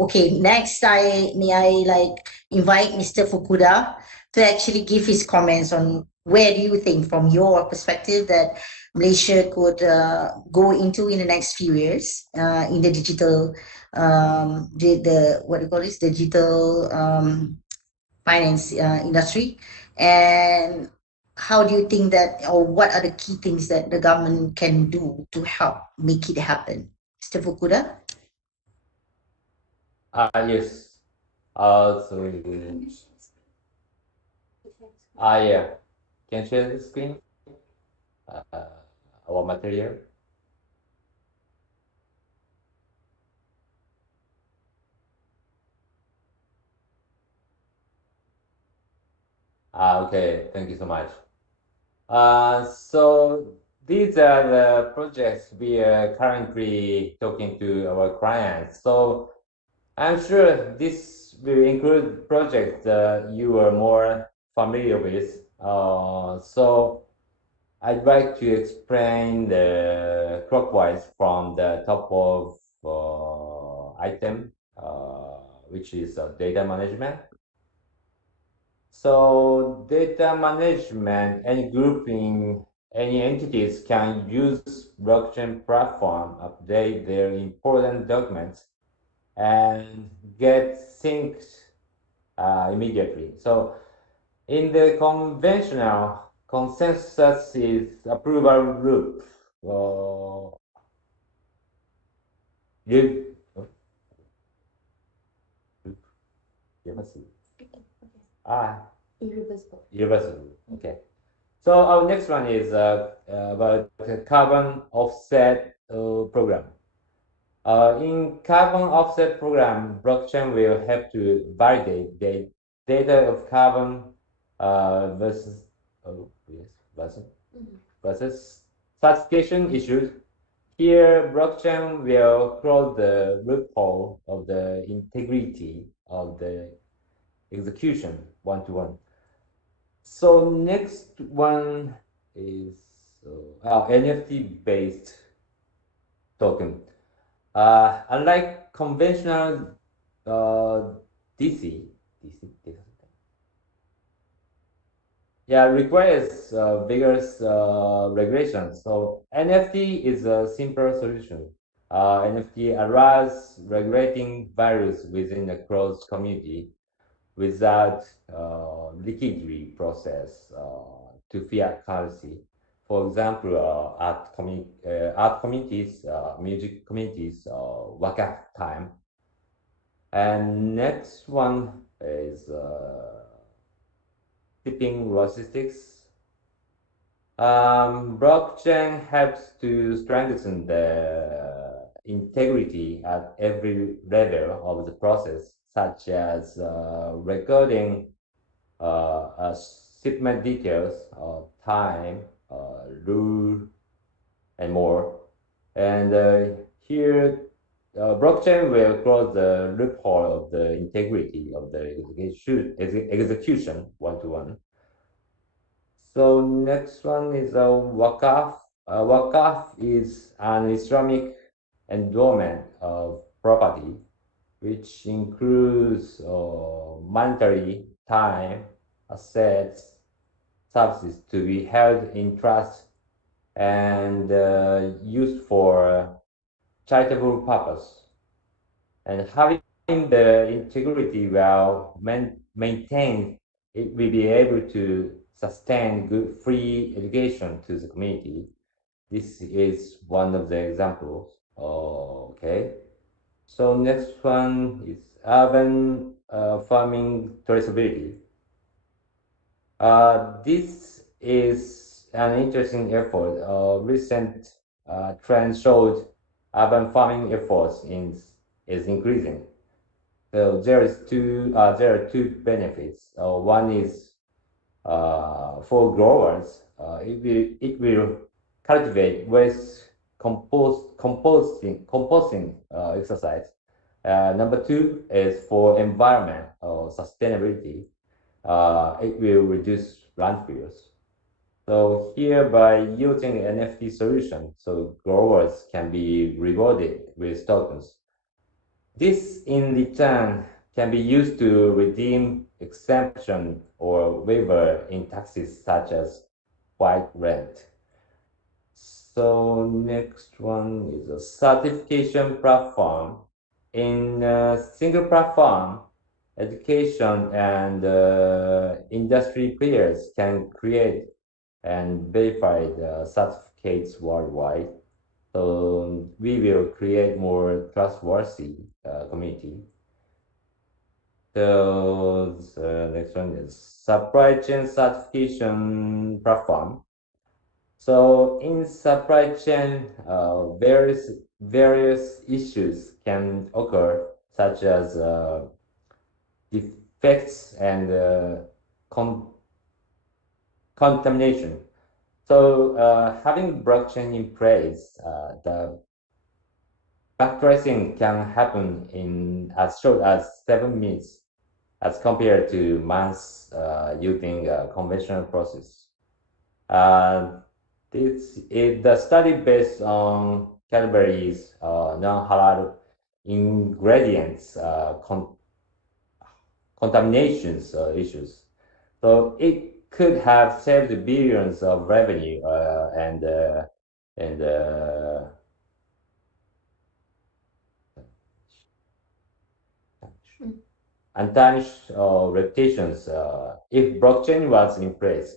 okay, next I like invite Mr. Fukuda to actually give his comments on where do you think from your perspective that Malaysia could go into in the next few years in the digital the what do you call this digital finance industry, and how do you think that, or what are the key things that the government can do to help make it happen? Mr. Fukuda? Yes. So, yeah. Can you share the screen? Our material. Okay. Thank you so much. So these are the projects we are currently talking to our clients. So I'm sure this will include projects that you are more familiar with. So I'd like to explain the clockwise from the top of item, which is data management. So data management and grouping any entities can use blockchain platform, update their important documents, and get synced immediately. So in the conventional consensus approval loop, you, irreversible. Okay. So our next one is about the carbon offset program. In carbon offset program, blockchain will have to validate the data of carbon versus certification issues. Here, blockchain will close the loophole of the integrity of the execution one-to-one. So next one is NFT-based token. Unlike conventional DC, requires vigorous regulation. So NFT is a simpler solution. NFT allows regulating values within a closed community without liquidity process to fiat currency. For example, art communities, music communities, work time. And next one is shipping logistics. Blockchain helps to strengthen the integrity at every level of the process, such as recording shipment details, time, rule, and more. And here, blockchain will close the loophole of the integrity of the execution one-to-one. So next one is a wakaf. Wakaf is an Islamic endowment of property, which includes monetary, time, assets, services to be held in trust and used for charitable purpose. And having the integrity well maintained, it will be able to sustain good free education to the community. This is one of the examples. Okay. So next one is urban farming traceability. This is an interesting effort. Recent trend showed urban farming efforts is increasing. So there are two benefits. One is for growers. It will cultivate waste composting exercise. Number two is for environment or sustainability. It will reduce landfills. So here, by using NFT solution, so growers can be rewarded with tokens. This in return can be used to redeem exemption or waiver in taxes such as white rent. So next one is a certification platform. In a single platform, education and industry players can create and verify the certificates worldwide. So we will create more trustworthy community. So the next one is supply chain certification platform. So in supply chain, various issues can occur, such as defects and contamination. So having blockchain in place, the backtracing can happen in as short as 7 minutes, as compared to months using a conventional process. This is the study based on Cadbury's non-halal ingredients contaminations issues. So it could have saved billions of revenue and untarnished reputations if blockchain was in place.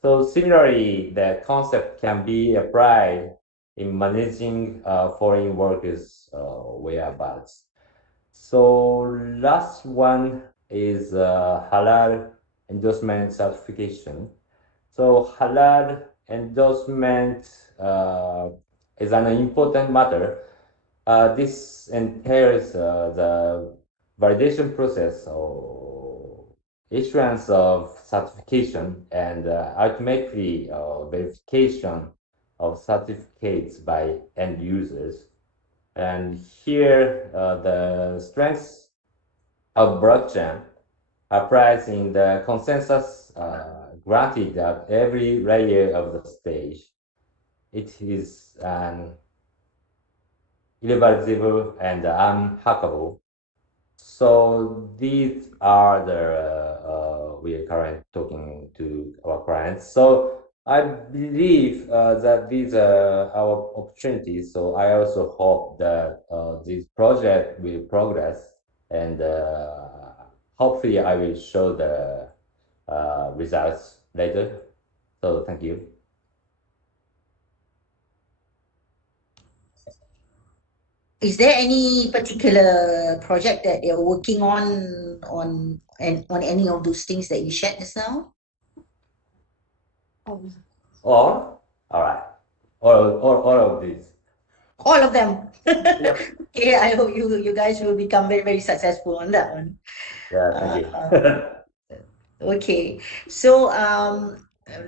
So similarly, the concept can be applied in managing foreign workers' whereabouts. So last one is halal endorsement certification. So halal endorsement is an important matter. This entails the validation process or issuance of certification and ultimately verification of certificates by end users. And here, the strengths of blockchain applies in the consensus granted at every layer of the stage. It is an irreversible and unhackable. So these are the we are currently talking to our clients. So I believe that these are our opportunities. So I also hope that this project will progress, and hopefully I will show the results later. So thank you. Is there any particular project that you're working on and on any of those things that you shared just now? Or all right, all of these. All of them. Yep. Okay, I hope you guys will become very, very successful on that one. Yeah. Thank Uh, you. okay, so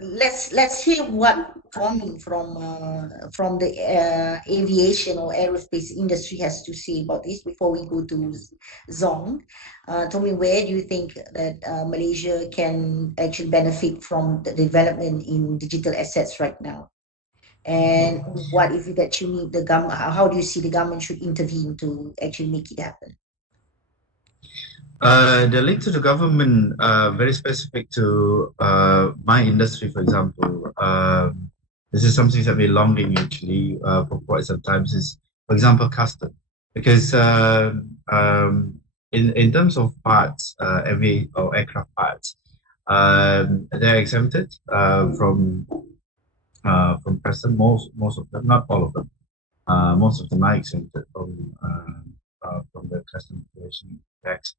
let's hear what Tommy from the aviation or aerospace industry has to say about this before we go to Zong. Tommy, where do you think that Malaysia can actually benefit from the development in digital assets right now? And what is it that you need the government? How do you see the government should intervene to actually make it happen? The link to the government, very specific to my industry, for example. This is something that we're longing actually for quite some time. Is, for example, custom, because in terms of parts, every or aircraft parts, they're exempted from custom. Most of them, not all of them. Most of them are exempted from the custom operation tax.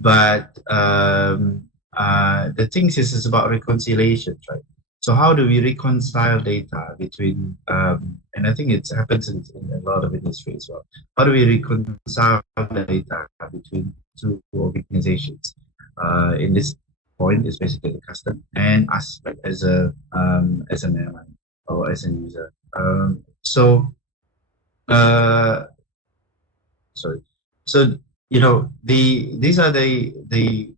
But the thing is about reconciliation, right? So how do we reconcile data between, and I think it happens in a lot of industries as well. How do we reconcile data between two organizations? In this point, is basically the customer and us, right, as an airline or as a user. Uh, Sorry. So these are the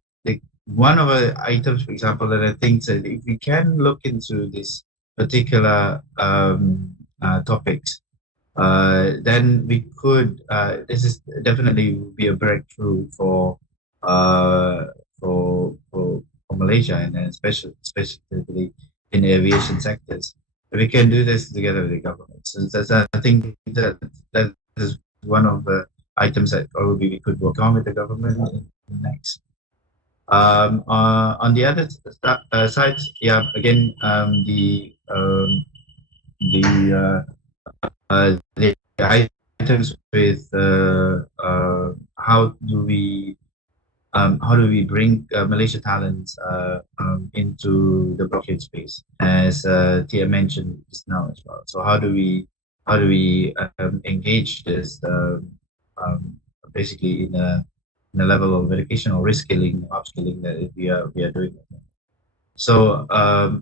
one of the items, for example, that I think that if we can look into this particular topics, then we could. This is definitely would be a breakthrough uh, for Malaysia, and then especially in the aviation sectors. We can do this together with the government. So I think that is one of the items that probably we could work on with the government next. On the other side, yeah, again, the items with how do we bring Malaysia talents into the blockchain space, as Tia mentioned just now as well. So how do we engage this basically in a level of education or reskilling, upskilling that we are doing. So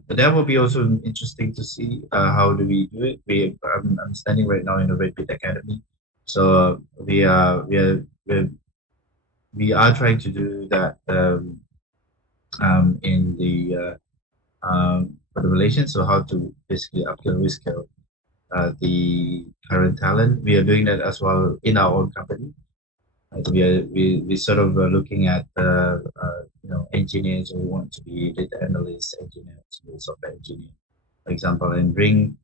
that will be also interesting to see how do we do it. I'm standing right now in the Red Bit Academy, so we are trying to do that in the for the Malaysians. So how to basically upskill, reskill the current talent. We are doing that as well in our own company. We sort of looking at engineers who want to be data analysts, engineers, software engineer, for example, and bring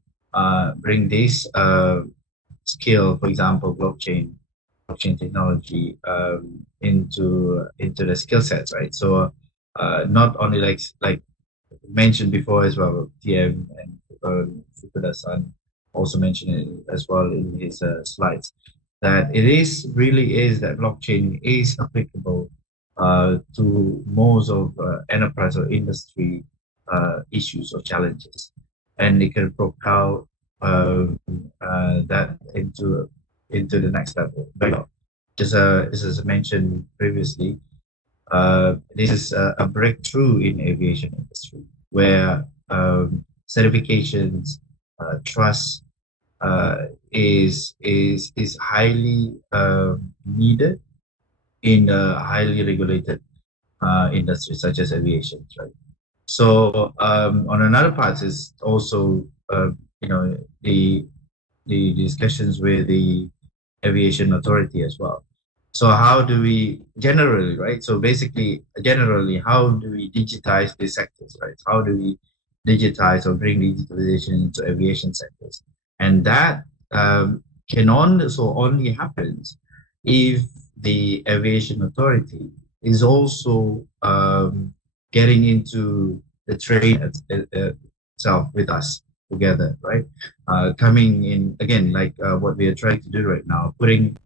this skill, for example, blockchain technology into the skill sets, right? So not only like mentioned before as well, TM and Fukuda-san also mentioned it as well in his slides, that really is that blockchain is applicable to most of enterprise or industry issues or challenges, and it can propel that into the next level. But just as I mentioned previously, this is a breakthrough in aviation industry where certifications, trust is highly needed in a highly regulated industry such as aviation, right? So on another part is also the discussions with the aviation authority as well. So how do we generally, right? So basically, generally, how do we digitize these sectors, right? How do we digitize or bring digitalization into aviation sectors. And that can also only happens if the aviation authority is also getting into the trade itself with us together, right? Coming in again, like what we are trying to do right now, putting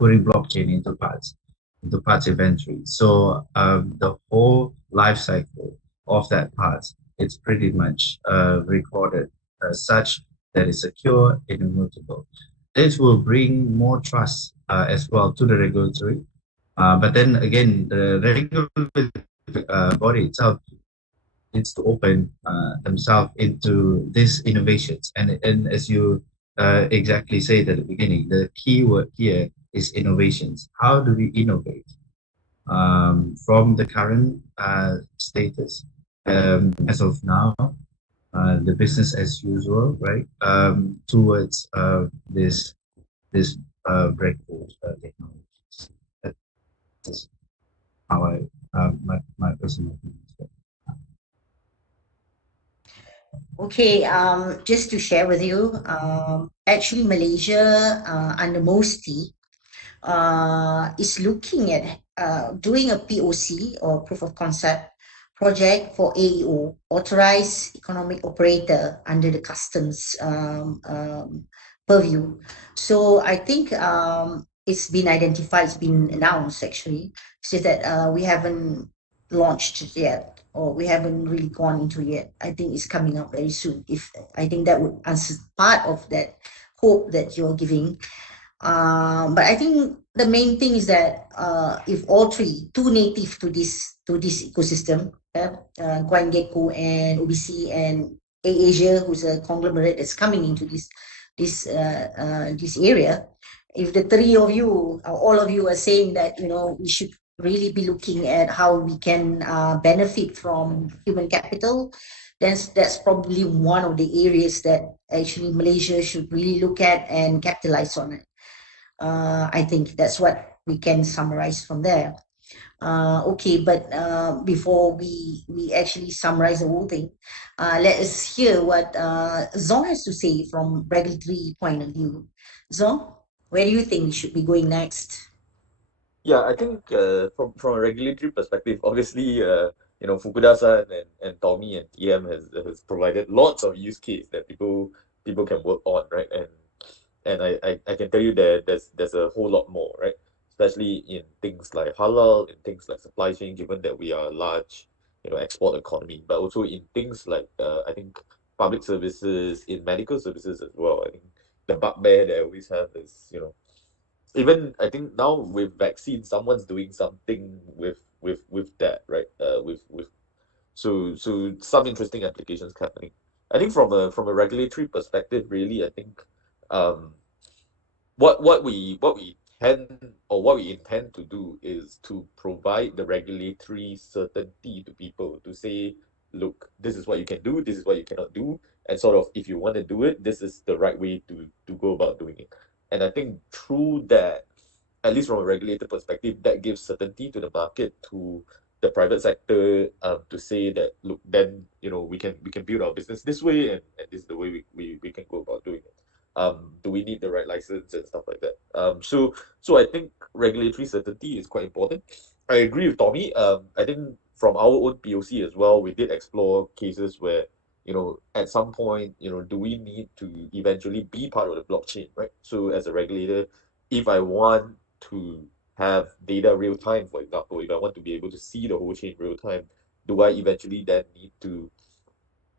blockchain into parts inventory. So the whole life cycle of that part, it's pretty much recorded as such that is secure and immutable. This will bring more trust as well to the regulatory. But then again, the regulatory body itself needs to open themselves into these innovations. And as you exactly said at the beginning, the key word here is innovations. How do we innovate from the current status as of now, the business as usual, right? Towards this breakthrough technologies. That's how my personal opinion. Okay, just to share with you, actually Malaysia under MOSTI is looking at doing a POC or proof of concept project for AEO, authorized economic operator under the customs purview. So I think it's been identified, it's been announced actually, says that we haven't launched it yet or we haven't really gone into yet. I think it's coming up very soon. If I think that would answer part of that hope that you're giving. But I think the main thing is that if all three, two native to this ecosystem, CoinGecko and OBC and Asia, who's a conglomerate that's coming into this area, if the three of you, or all of you, are saying that we should really be looking at how we can benefit from human capital, then that's probably one of the areas that actually Malaysia should really look at and capitalize on it. I think that's what we can summarize from there. Okay, but before we actually summarize the whole thing, let us hear what Zong has to say from regulatory point of view. Zong, where do you think we should be going next? Yeah, I think from a regulatory perspective, obviously, Fukuda-san and Tommy and TM has provided lots of use case that people can work on, right? And I can tell you that there's a whole lot more, right? Especially in things like halal, in things like supply chain, given that we are a large, export economy, but also in things like I think public services, in medical services as well. I think the bugbear that I always have is, even I think now with vaccine, someone's doing something with that, right? With so some interesting applications happening. I think from a regulatory perspective, really, I think um what we tend or what we intend to do is to provide the regulatory certainty to people to say, look, this is what you can do, this is what you cannot do, and sort of if you want to do it, this is the right way to go about doing it. And I think through that, at least from a regulator perspective, that gives certainty to the market, to the private sector, to say that, look, then we can build our business this way, and this is the way we can go about doing it. Do we need the right license and stuff like that? So I think regulatory certainty is quite important. I agree with Tommy. I think from our own POC as well, we did explore cases where, at some point, do we need to eventually be part of the blockchain, right? So as a regulator, if I want to have data real time, for example, if I want to be able to see the whole chain real time, do I eventually then need to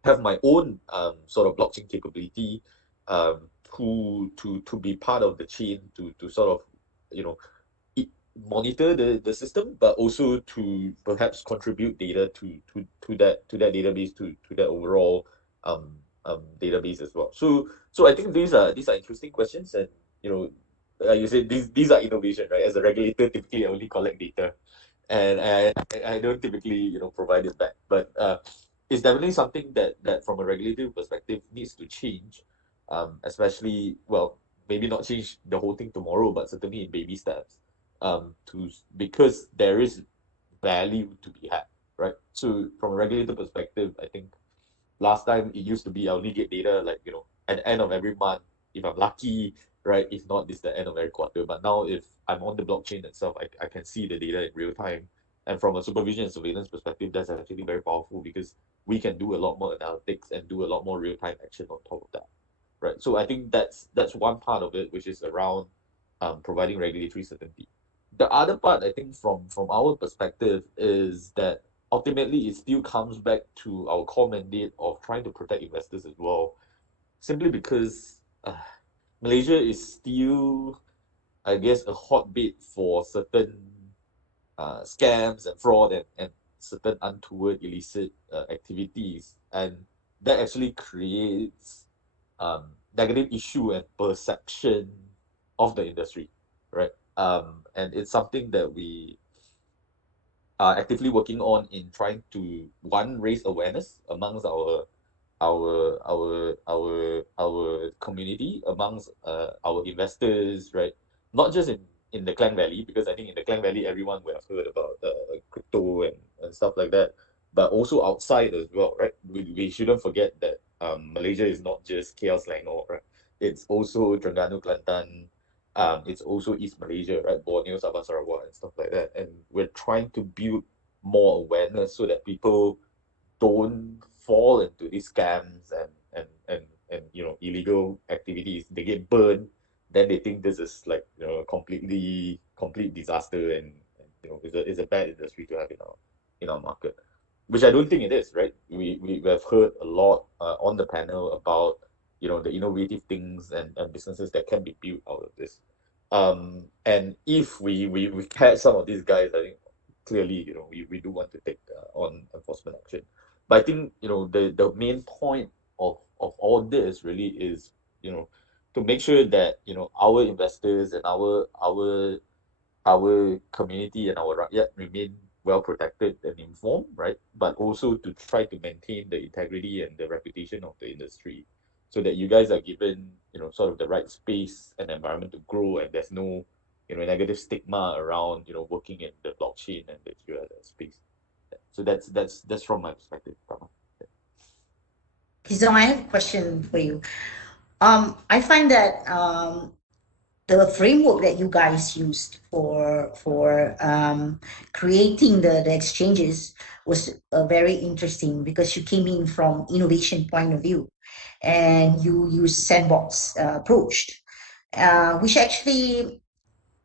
have my own sort of blockchain capability, to be part of the chain, to sort of, you know monitor the system, but also to perhaps contribute data to that database, to that overall database as well. So I think these are interesting questions, and like you said, these are innovation, right? As a regulator, typically I only collect data, and I don't typically provide it back, but it's definitely something that from a regulatory perspective needs to change, especially, well, maybe not change the whole thing tomorrow, but certainly in baby steps, because there is value to be had, right? So from a regulator perspective, I think Last time it used to be I'll only get data like, at the end of every month, if I'm lucky, right? If not, it's the end of every quarter. But now if I'm on the blockchain itself, I can see the data in real time. And from a supervision and surveillance perspective, that's actually very powerful because we can do a lot more analytics and do a lot more real-time action on top of that. Right. So I think that's one part of it, which is around providing regulatory certainty. The other part, I think, from our perspective, is that ultimately it still comes back to our core mandate of trying to protect investors as well, simply because Malaysia is still, I guess, a hotbed for certain scams and fraud and certain untoward illicit activities, and that actually creates negative issue and perception of the industry, right? And it's something that we are actively working on in trying to one raise awareness amongst our community, amongst our investors, right? Not just in the Klang Valley, because I think in the Klang Valley everyone would have heard about crypto and stuff like that, but also outside as well, right? We shouldn't forget that Malaysia is not just KL Selangor, right? It's also Terengganu, Kelantan, it's also East Malaysia, right? Borneo, Sabah, Sarawak, and stuff like that. And we're trying to build more awareness so that people don't fall into these scams and illegal activities. They get burned, then they think this is like a complete disaster, and it's a bad industry to have in our market, which I don't think it is, right? We have heard a lot on the panel about the innovative things and businesses that can be built out of this. And if we catch some of these guys, I think clearly we do want to take on enforcement action. But I think the main point of all this really is to make sure that our investors and our community and our rakyat remain well protected and informed, right? But also to try to maintain the integrity and the reputation of the industry, so that you guys are given sort of the right space and environment to grow, and there's no negative stigma around working in the blockchain and the QLS space. So that's from my perspective, Prama. Kizong, I have a question for you. I find that the framework that you guys used for creating the exchanges was very interesting, because you came in from innovation point of view, and you use sandbox approach, which actually,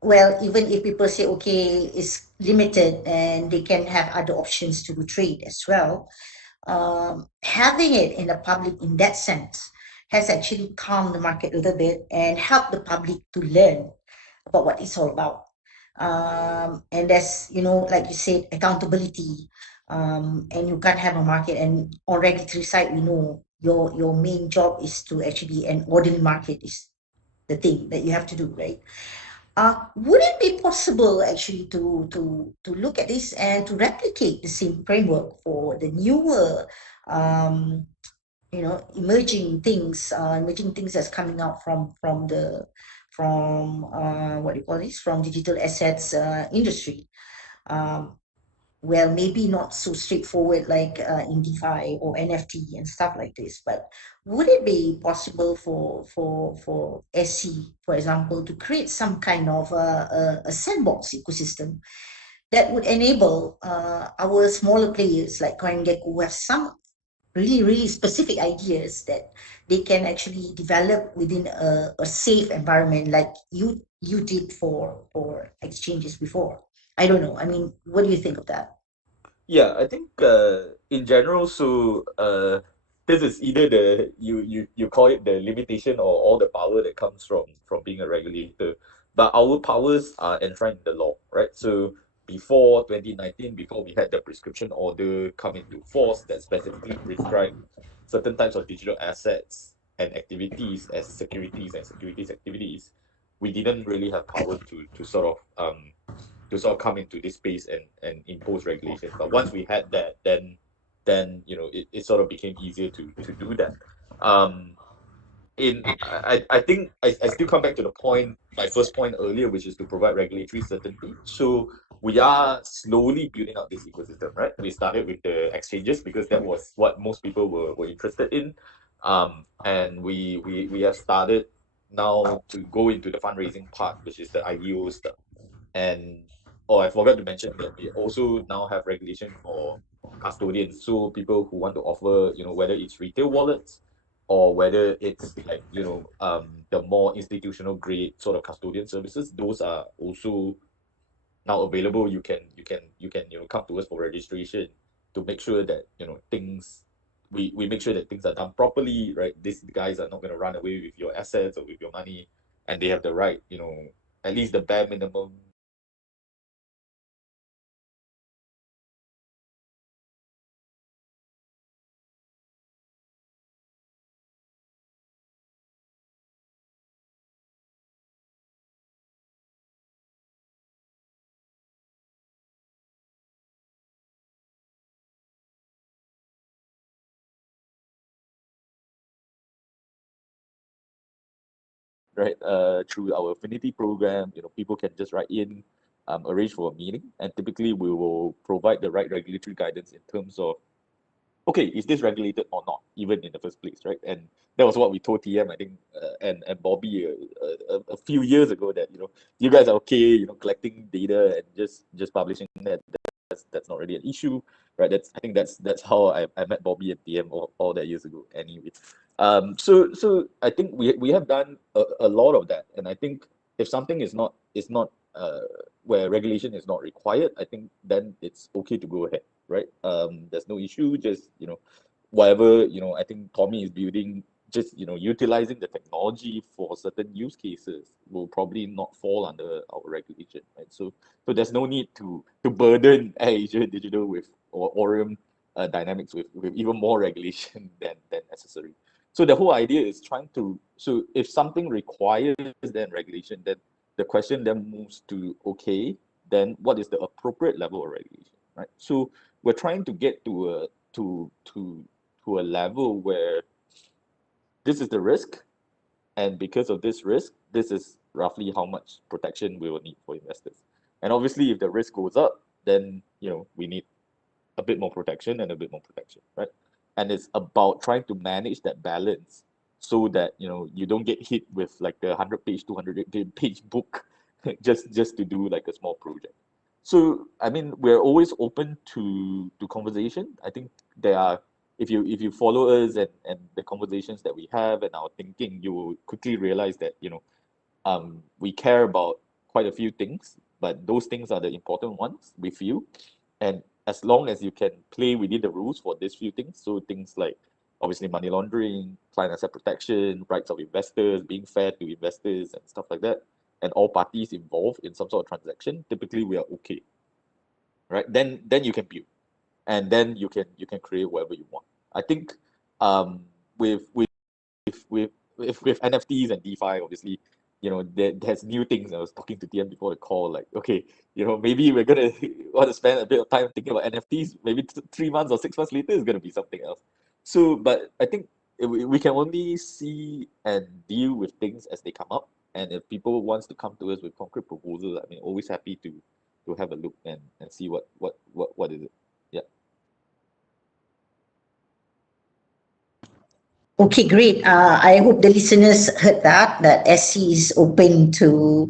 well, even if people say okay, it's limited and they can have other options to trade as well, having it in the public in that sense has actually calmed the market a little bit and helped the public to learn about what it's all about. And that's, like you said, accountability. And you can't have a market. And on regulatory side, we know your main job is to actually, an ordinary market is the thing that you have to do, right? Would it be possible actually to look at this and to replicate the same framework for the newer, emerging things that's coming out from what do you call this, from digital assets industry? Well, maybe not so straightforward like in DeFi or NFT and stuff like this, but would it be possible for SC, for example, to create some kind of a sandbox ecosystem that would enable our smaller players like CoinGecko, who have some really, really specific ideas that they can actually develop within a safe environment, like you did for exchanges before? I don't know. I mean, what do you think of that? Yeah, I think in general, so this is either you call it the limitation or all the power that comes from being a regulator. But our powers are enshrined in the law, right? So before 2019, before we had the prescription order come into force that specifically prescribed certain types of digital assets and activities as securities and securities activities, we didn't really have power to sort of come into this space and impose regulations. But once we had that, then it sort of became easier to do that. Um, I think I still come back to the point, my first point earlier, which is to provide regulatory certainty. So we are slowly building out this ecosystem, right? We started with the exchanges because that was what most people were interested in. And we have started now to go into the fundraising part, which is the IEO stuff. And oh, I forgot to mention that we also now have regulation for custodians. So people who want to offer, whether it's retail wallets or whether it's like, the more institutional grade sort of custodian services, those are also now available. You can come to us for registration to make sure that things we make sure that things are done properly, right? These guys are not going to run away with your assets or with your money, and they have the right, at least the bare minimum. Right? Through our affinity program, people can just write in, arrange for a meeting, and typically we will provide the right regulatory guidance in terms of, okay, is this regulated or not, even in the first place, right? And that was what we told TM, I think, and Bobby a few years ago, that you guys are okay, collecting data and just publishing that. That's not really an issue, right? I think that's how I met Bobby and TM all that years ago. Anyway, so I think we have done a lot of that, and I think if something is not where regulation is not required, I think then it's okay to go ahead, right? There's no issue. Just whatever I think Tommy is building, just utilizing the technology for certain use cases will probably not fall under our regulation, right? So there's no need to burden Asia Digital with or Orium Dynamics with even more regulation than necessary. So the whole idea is trying to, so if something requires then regulation, then the question then moves to, okay, then what is the appropriate level of regulation, right? So we're trying to get to a level where this is the risk, and because of this risk, this is roughly how much protection we will need for investors. And obviously, if the risk goes up, then we need a bit more protection and a bit more protection, right? And it's about trying to manage that balance so that you don't get hit with like the 100-page, 200-page book just to do like a small project. So I mean, we're always open to conversation. I think there are, if you follow us and the conversations that we have and our thinking, you will quickly realize that we care about quite a few things, but those things are the important ones we feel. And as long as you can play within the rules for these few things, so things like obviously money laundering, client asset protection, rights of investors, being fair to investors and stuff like that, and all parties involved in some sort of transaction, typically we are okay, right? Then you can build, and then you can create whatever you want. I think um with with NFTs and DeFi, obviously, there's new things. I was talking to TM before the call, like, okay, maybe we're gonna want to spend a bit of time thinking about NFTs. Maybe 3 months or 6 months later is gonna be something else. So, but I think we can only see and deal with things as they come up. And if people wants to come to us with concrete proposals, I mean, always happy to have a look and see what is it. Yeah. Okay, great. I hope the listeners heard that SC is open to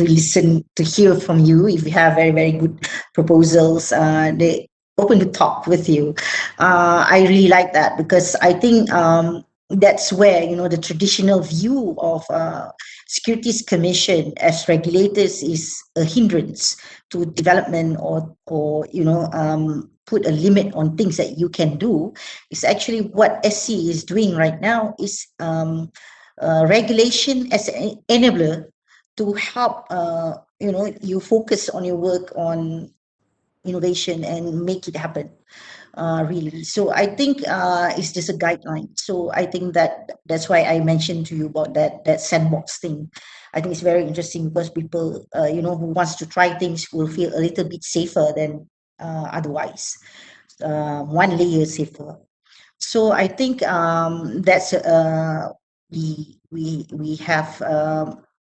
listen, to hear from you. If you have very, very good proposals, they open to talk with you. I really like that, because I think that's where the traditional view of Securities Commission as regulators is a hindrance to development, or put a limit on things that you can do. Is actually what SC is doing right now, is regulation as an enabler to help you focus on your work on innovation and make it happen, really. So I think it's just a guideline. So I think that's why I mentioned to you about that sandbox thing. I think it's very interesting, because people who wants to try things will feel a little bit safer than otherwise, one layer safer. So I think that's we have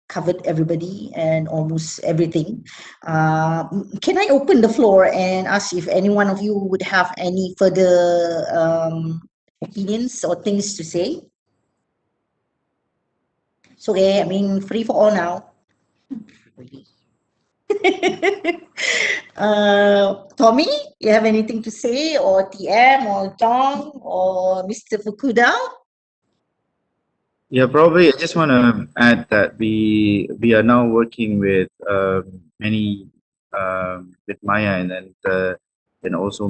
covered everybody and almost everything. Can I open the floor and ask if any one of you would have any further opinions or things to say? So I mean, free for all now. Tommy, you have anything to say, or TM, or John, or Mr. Fukuda? Yeah, probably. I just want to add that we are now working with many with Maya and also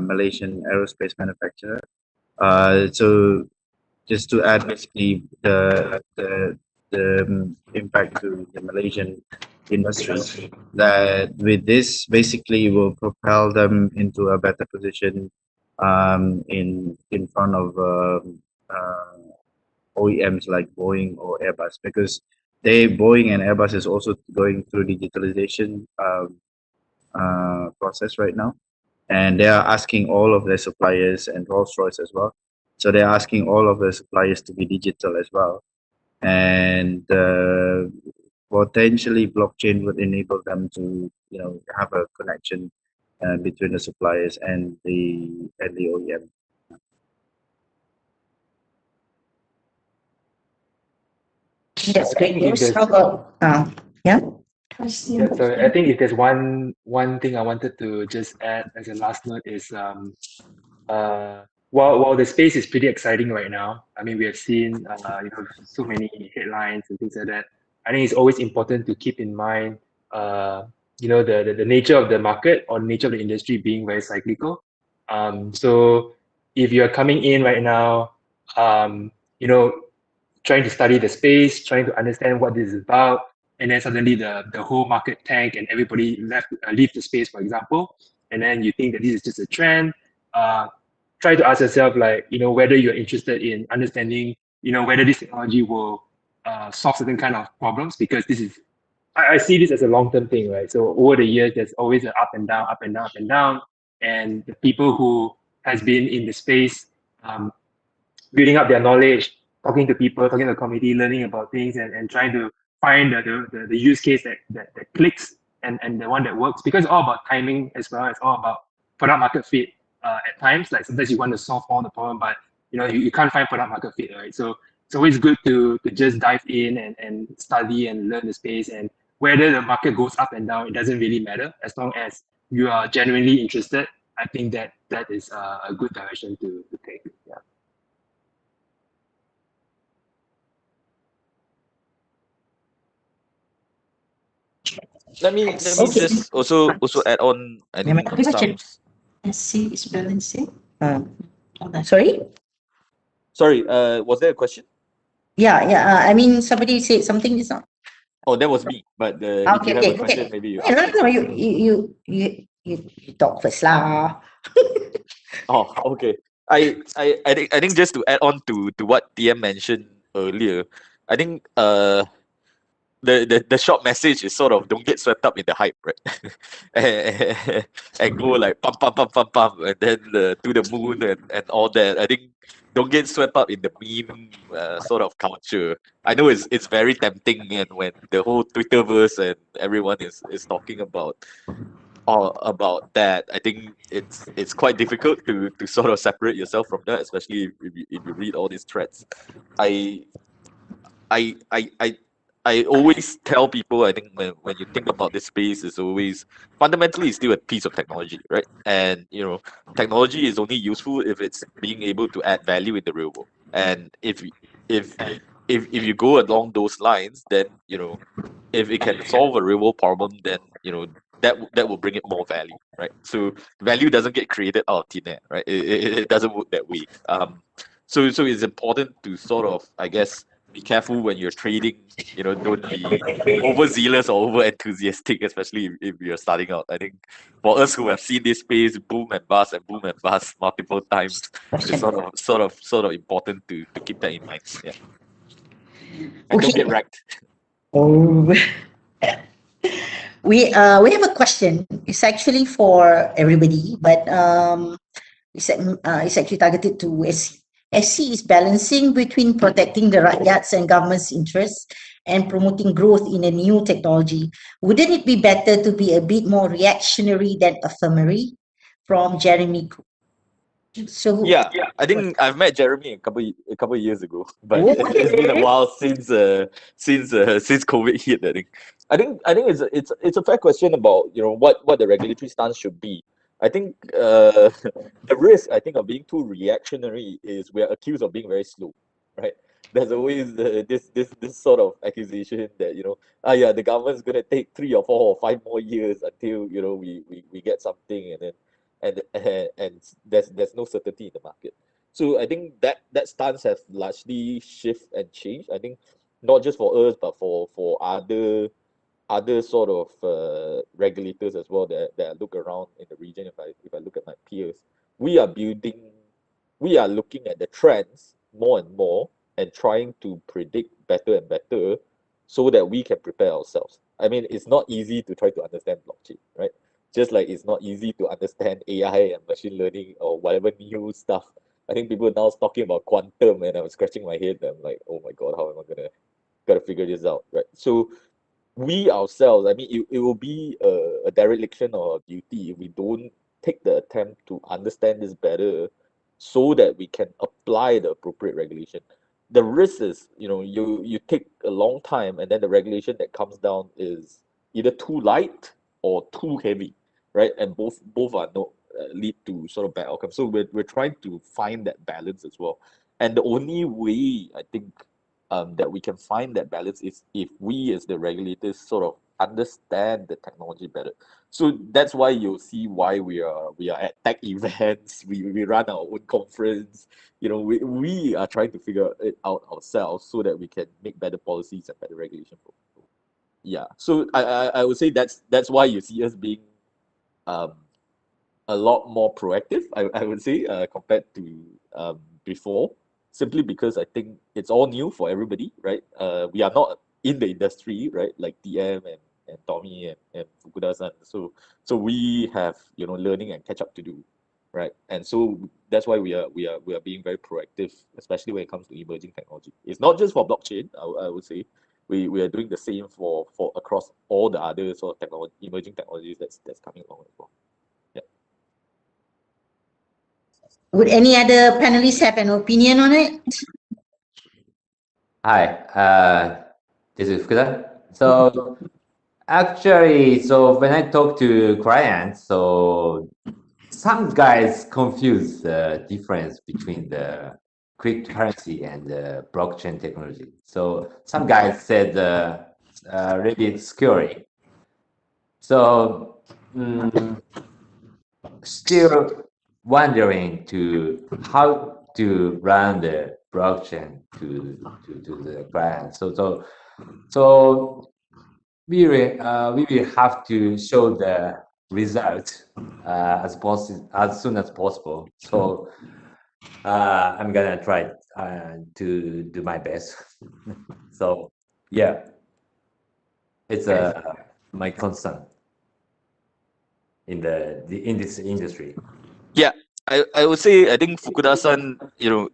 Malaysian aerospace manufacturer. So just to add, basically the impact to the Malaysian industry, that with this basically will propel them into a better position in front of OEMs like Boeing or Airbus, because Boeing and Airbus is also going through digitalization process right now, and they are asking all of their suppliers, and Rolls-Royce as well. So they're asking all of their suppliers to be digital as well, and potentially blockchain would enable them to have a connection between the suppliers and the OEM. That's I great think if news. there's How about yeah? Yeah, sorry. I think if there's one thing I wanted to just add as a last note is while the space is pretty exciting right now, I mean we have seen so many headlines and things like that. I think it's always important to keep in mind the nature of the market or nature of the industry being very cyclical. So if you're coming in right now, you know trying to study the space, trying to understand what this is about, and then suddenly the whole market tank and everybody leave the space, for example, and then you think that this is just a trend. Try to ask yourself, like, whether you're interested in understanding, whether this technology will solve certain kind of problems, because this is I see this as a long-term thing, right? So over the years, there's always an up and down, up and down, up and down, and the people who has been in the space, um, building up their knowledge, talking to people, talking to the community, learning about things, and trying to find the use case that clicks and the one that works. Because it's all about timing as well. It's all about product market fit. At times, like sometimes you want to solve all the problem, but you can't find product market fit, right? So it's always good to just dive in and study and learn the space. And whether the market goes up and down, it doesn't really matter as long as you are genuinely interested. I think that is a good direction to take. Yeah. Let me Okay. just also add on. I Yeah, my think question. SC is balancing. Sorry. sorry. Was there a question? Yeah, yeah. I mean, somebody said something is not. Oh, that was me. But if Okay, you have a okay, question, okay. maybe you Yeah, ask no, first. no, you talk first lah. Oh, okay. I think just to add on to what TM mentioned earlier, I think the short message is sort of don't get swept up in the hype, right? and go like pump pump pump pump pump and then to the moon and all that. I think don't get swept up in the meme sort of culture. I know it's very tempting, and when the whole Twitterverse and everyone is talking about all about that, I think it's quite difficult to sort of separate yourself from that, especially if you read all these threads. I I I I I always tell people, I think when you think about this space, it's always fundamentally it's still a piece of technology, right? And technology is only useful if it's being able to add value in the real world. And if if you go along those lines, then if it can solve a real world problem, then that will bring it more value, right? So value doesn't get created out of thin air, right? It doesn't work that way. So it's important to sort of, I guess, be careful when you're trading. Don't be overzealous or over enthusiastic, especially if you're starting out. I think for us who have seen this space boom and bust multiple times, it's sort of important to keep that in mind. Yeah. And don't get Okay. wrecked. Oh. We have a question. It's actually for everybody, but It's actually targeted to SC. SC is balancing between protecting the rakyats and government's interests and promoting growth in a new technology. Wouldn't it be better to be a bit more reactionary than ephemery? From Jeremy. So Yeah, I think I've met Jeremy a couple of years ago, but it's been a okay. while since COVID hit. I think it's a fair question about what the regulatory stance should be. I think the risk I think of being too reactionary is we're accused of being very slow, right? There's always this sort of accusation that yeah, the government's gonna take 3 or 4 or 5 more years until we get something, and then and there's no certainty in the market. So I think that stance has largely shift and changed. I think not just for us, but for other sort of regulators as well that I look around in the region. If I look at my peers, we are building, we are looking at the trends more and more and trying to predict better and better so that we can prepare ourselves. I mean, it's not easy to try to understand blockchain, right? Just like it's not easy to understand AI and machine learning or whatever new stuff. I think people are now talking about quantum, and I'm scratching my head. I'm like, oh my god, how am I gonna figure this out, right? So we ourselves, I mean, it will be a dereliction or a duty if we don't take the attempt to understand this better so that we can apply the appropriate regulation. The risk is, you take a long time and then the regulation that comes down is either too light or too heavy, right? And both are no lead to sort of bad outcomes. So we're trying to find that balance as well. And the only way I think that we can find that balance is if we as the regulators sort of understand the technology better. So that's why you'll see why we are at tech events, we run our own conference. We are trying to figure it out ourselves so that we can make better policies and better regulation for people. Yeah. So I would say that's why you see us being um a lot more proactive, I would say, compared to before, simply because I think it's all new for everybody, right? We are not in the industry, right? Like DM and Tommy and Fukuda-san. So we have, learning and catch up to do, right? And so that's why we are being very proactive, especially when it comes to emerging technology. It's not just for blockchain, I would say. We are doing the same for across all the other sort of emerging technologies that's coming along as well. Would any other panelists have an opinion on it? Hi, this is Fukuda. So actually, so when I talk to clients, so some guys confuse the difference between the cryptocurrency and the blockchain technology. So some guys said really scary. So still wondering to how to run the blockchain to the client. So we will have to show the result as soon as possible. So I'm gonna try to do my best. So yeah, it's my concern in this industry. Yeah, I would say I think Fukuda-san,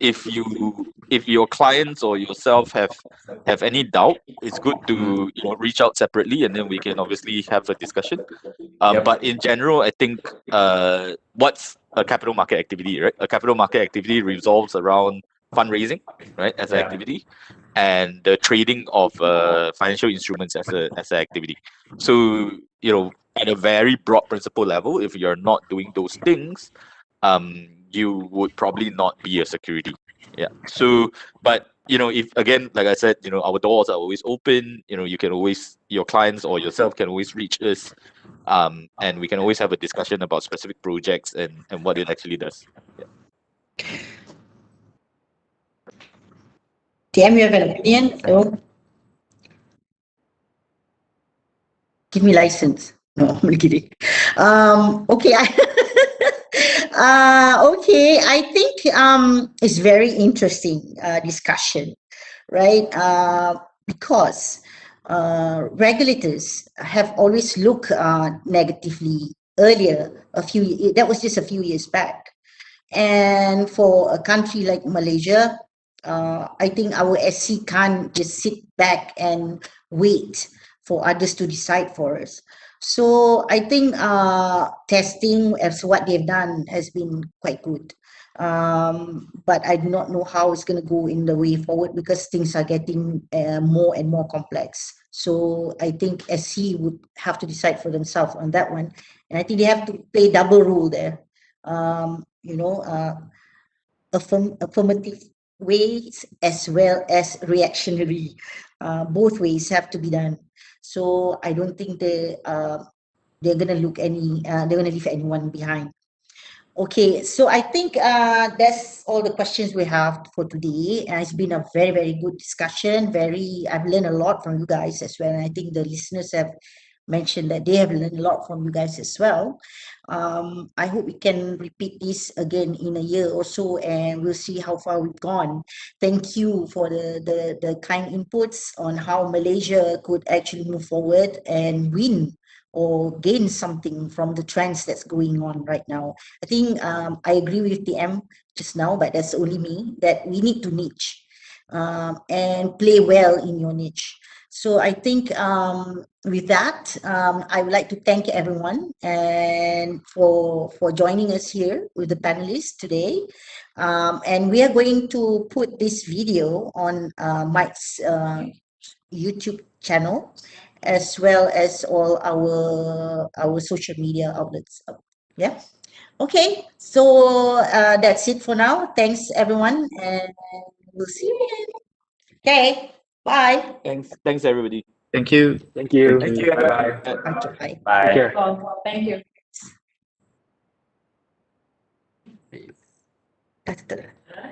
if your clients or yourself have any doubt, it's good to reach out separately, and then we can obviously have a discussion. Yep. But in general, I think what's a capital market activity, right? A capital market activity revolves around fundraising, right, as an Yeah. activity, and the trading of financial instruments as an activity. So at a very broad principle level, if you're not doing those things, you would probably not be a security. Yeah. So, but if again, like I said, our doors are always open. You can always, your clients or yourself can always reach us, and we can always have a discussion about specific projects and what it actually does. Yeah. DM, you have an opinion? No. Give me license. No, I'm only kidding. Okay. Okay. I think it's very interesting discussion, right? Because regulators have always looked negatively earlier. That was just a few years back. And for a country like Malaysia, I think our SC can't just sit back and wait for others to decide for us. So I think testing as what they've done has been quite good. But I do not know how it's going to go in the way forward because things are getting more and more complex. So I think SC would have to decide for themselves on that one. And I think they have to play double role there. You know, affirmative ways as well as reactionary. Both ways have to be done. So I don't think they're gonna they're gonna leave anyone behind. Okay, so I think that's all the questions we have for today. And it's been a very, very good discussion. I've learned a lot from you guys as well. And I think the listeners have mentioned that they have learned a lot from you guys as well. I hope we can repeat this again in a year or so, and we'll see how far we've gone. Thank you for the kind inputs on how Malaysia could actually move forward and win or gain something from the trends that's going on right now. I think I agree with TM just now, but that's only me, that we need to niche and play well in your niche. So I think with that, I would like to thank everyone and for joining us here with the panelists today. And we are going to put this video on Mike's YouTube channel as well as all our social media outlets. Yeah. Okay. So that's it for now. Thanks everyone, and we'll see you again. Okay. Bye. Thanks everybody. Thank you. Thank you. Thank you. Bye bye. Bye. Take Bye. care. Thank you. Ta-ta-ta.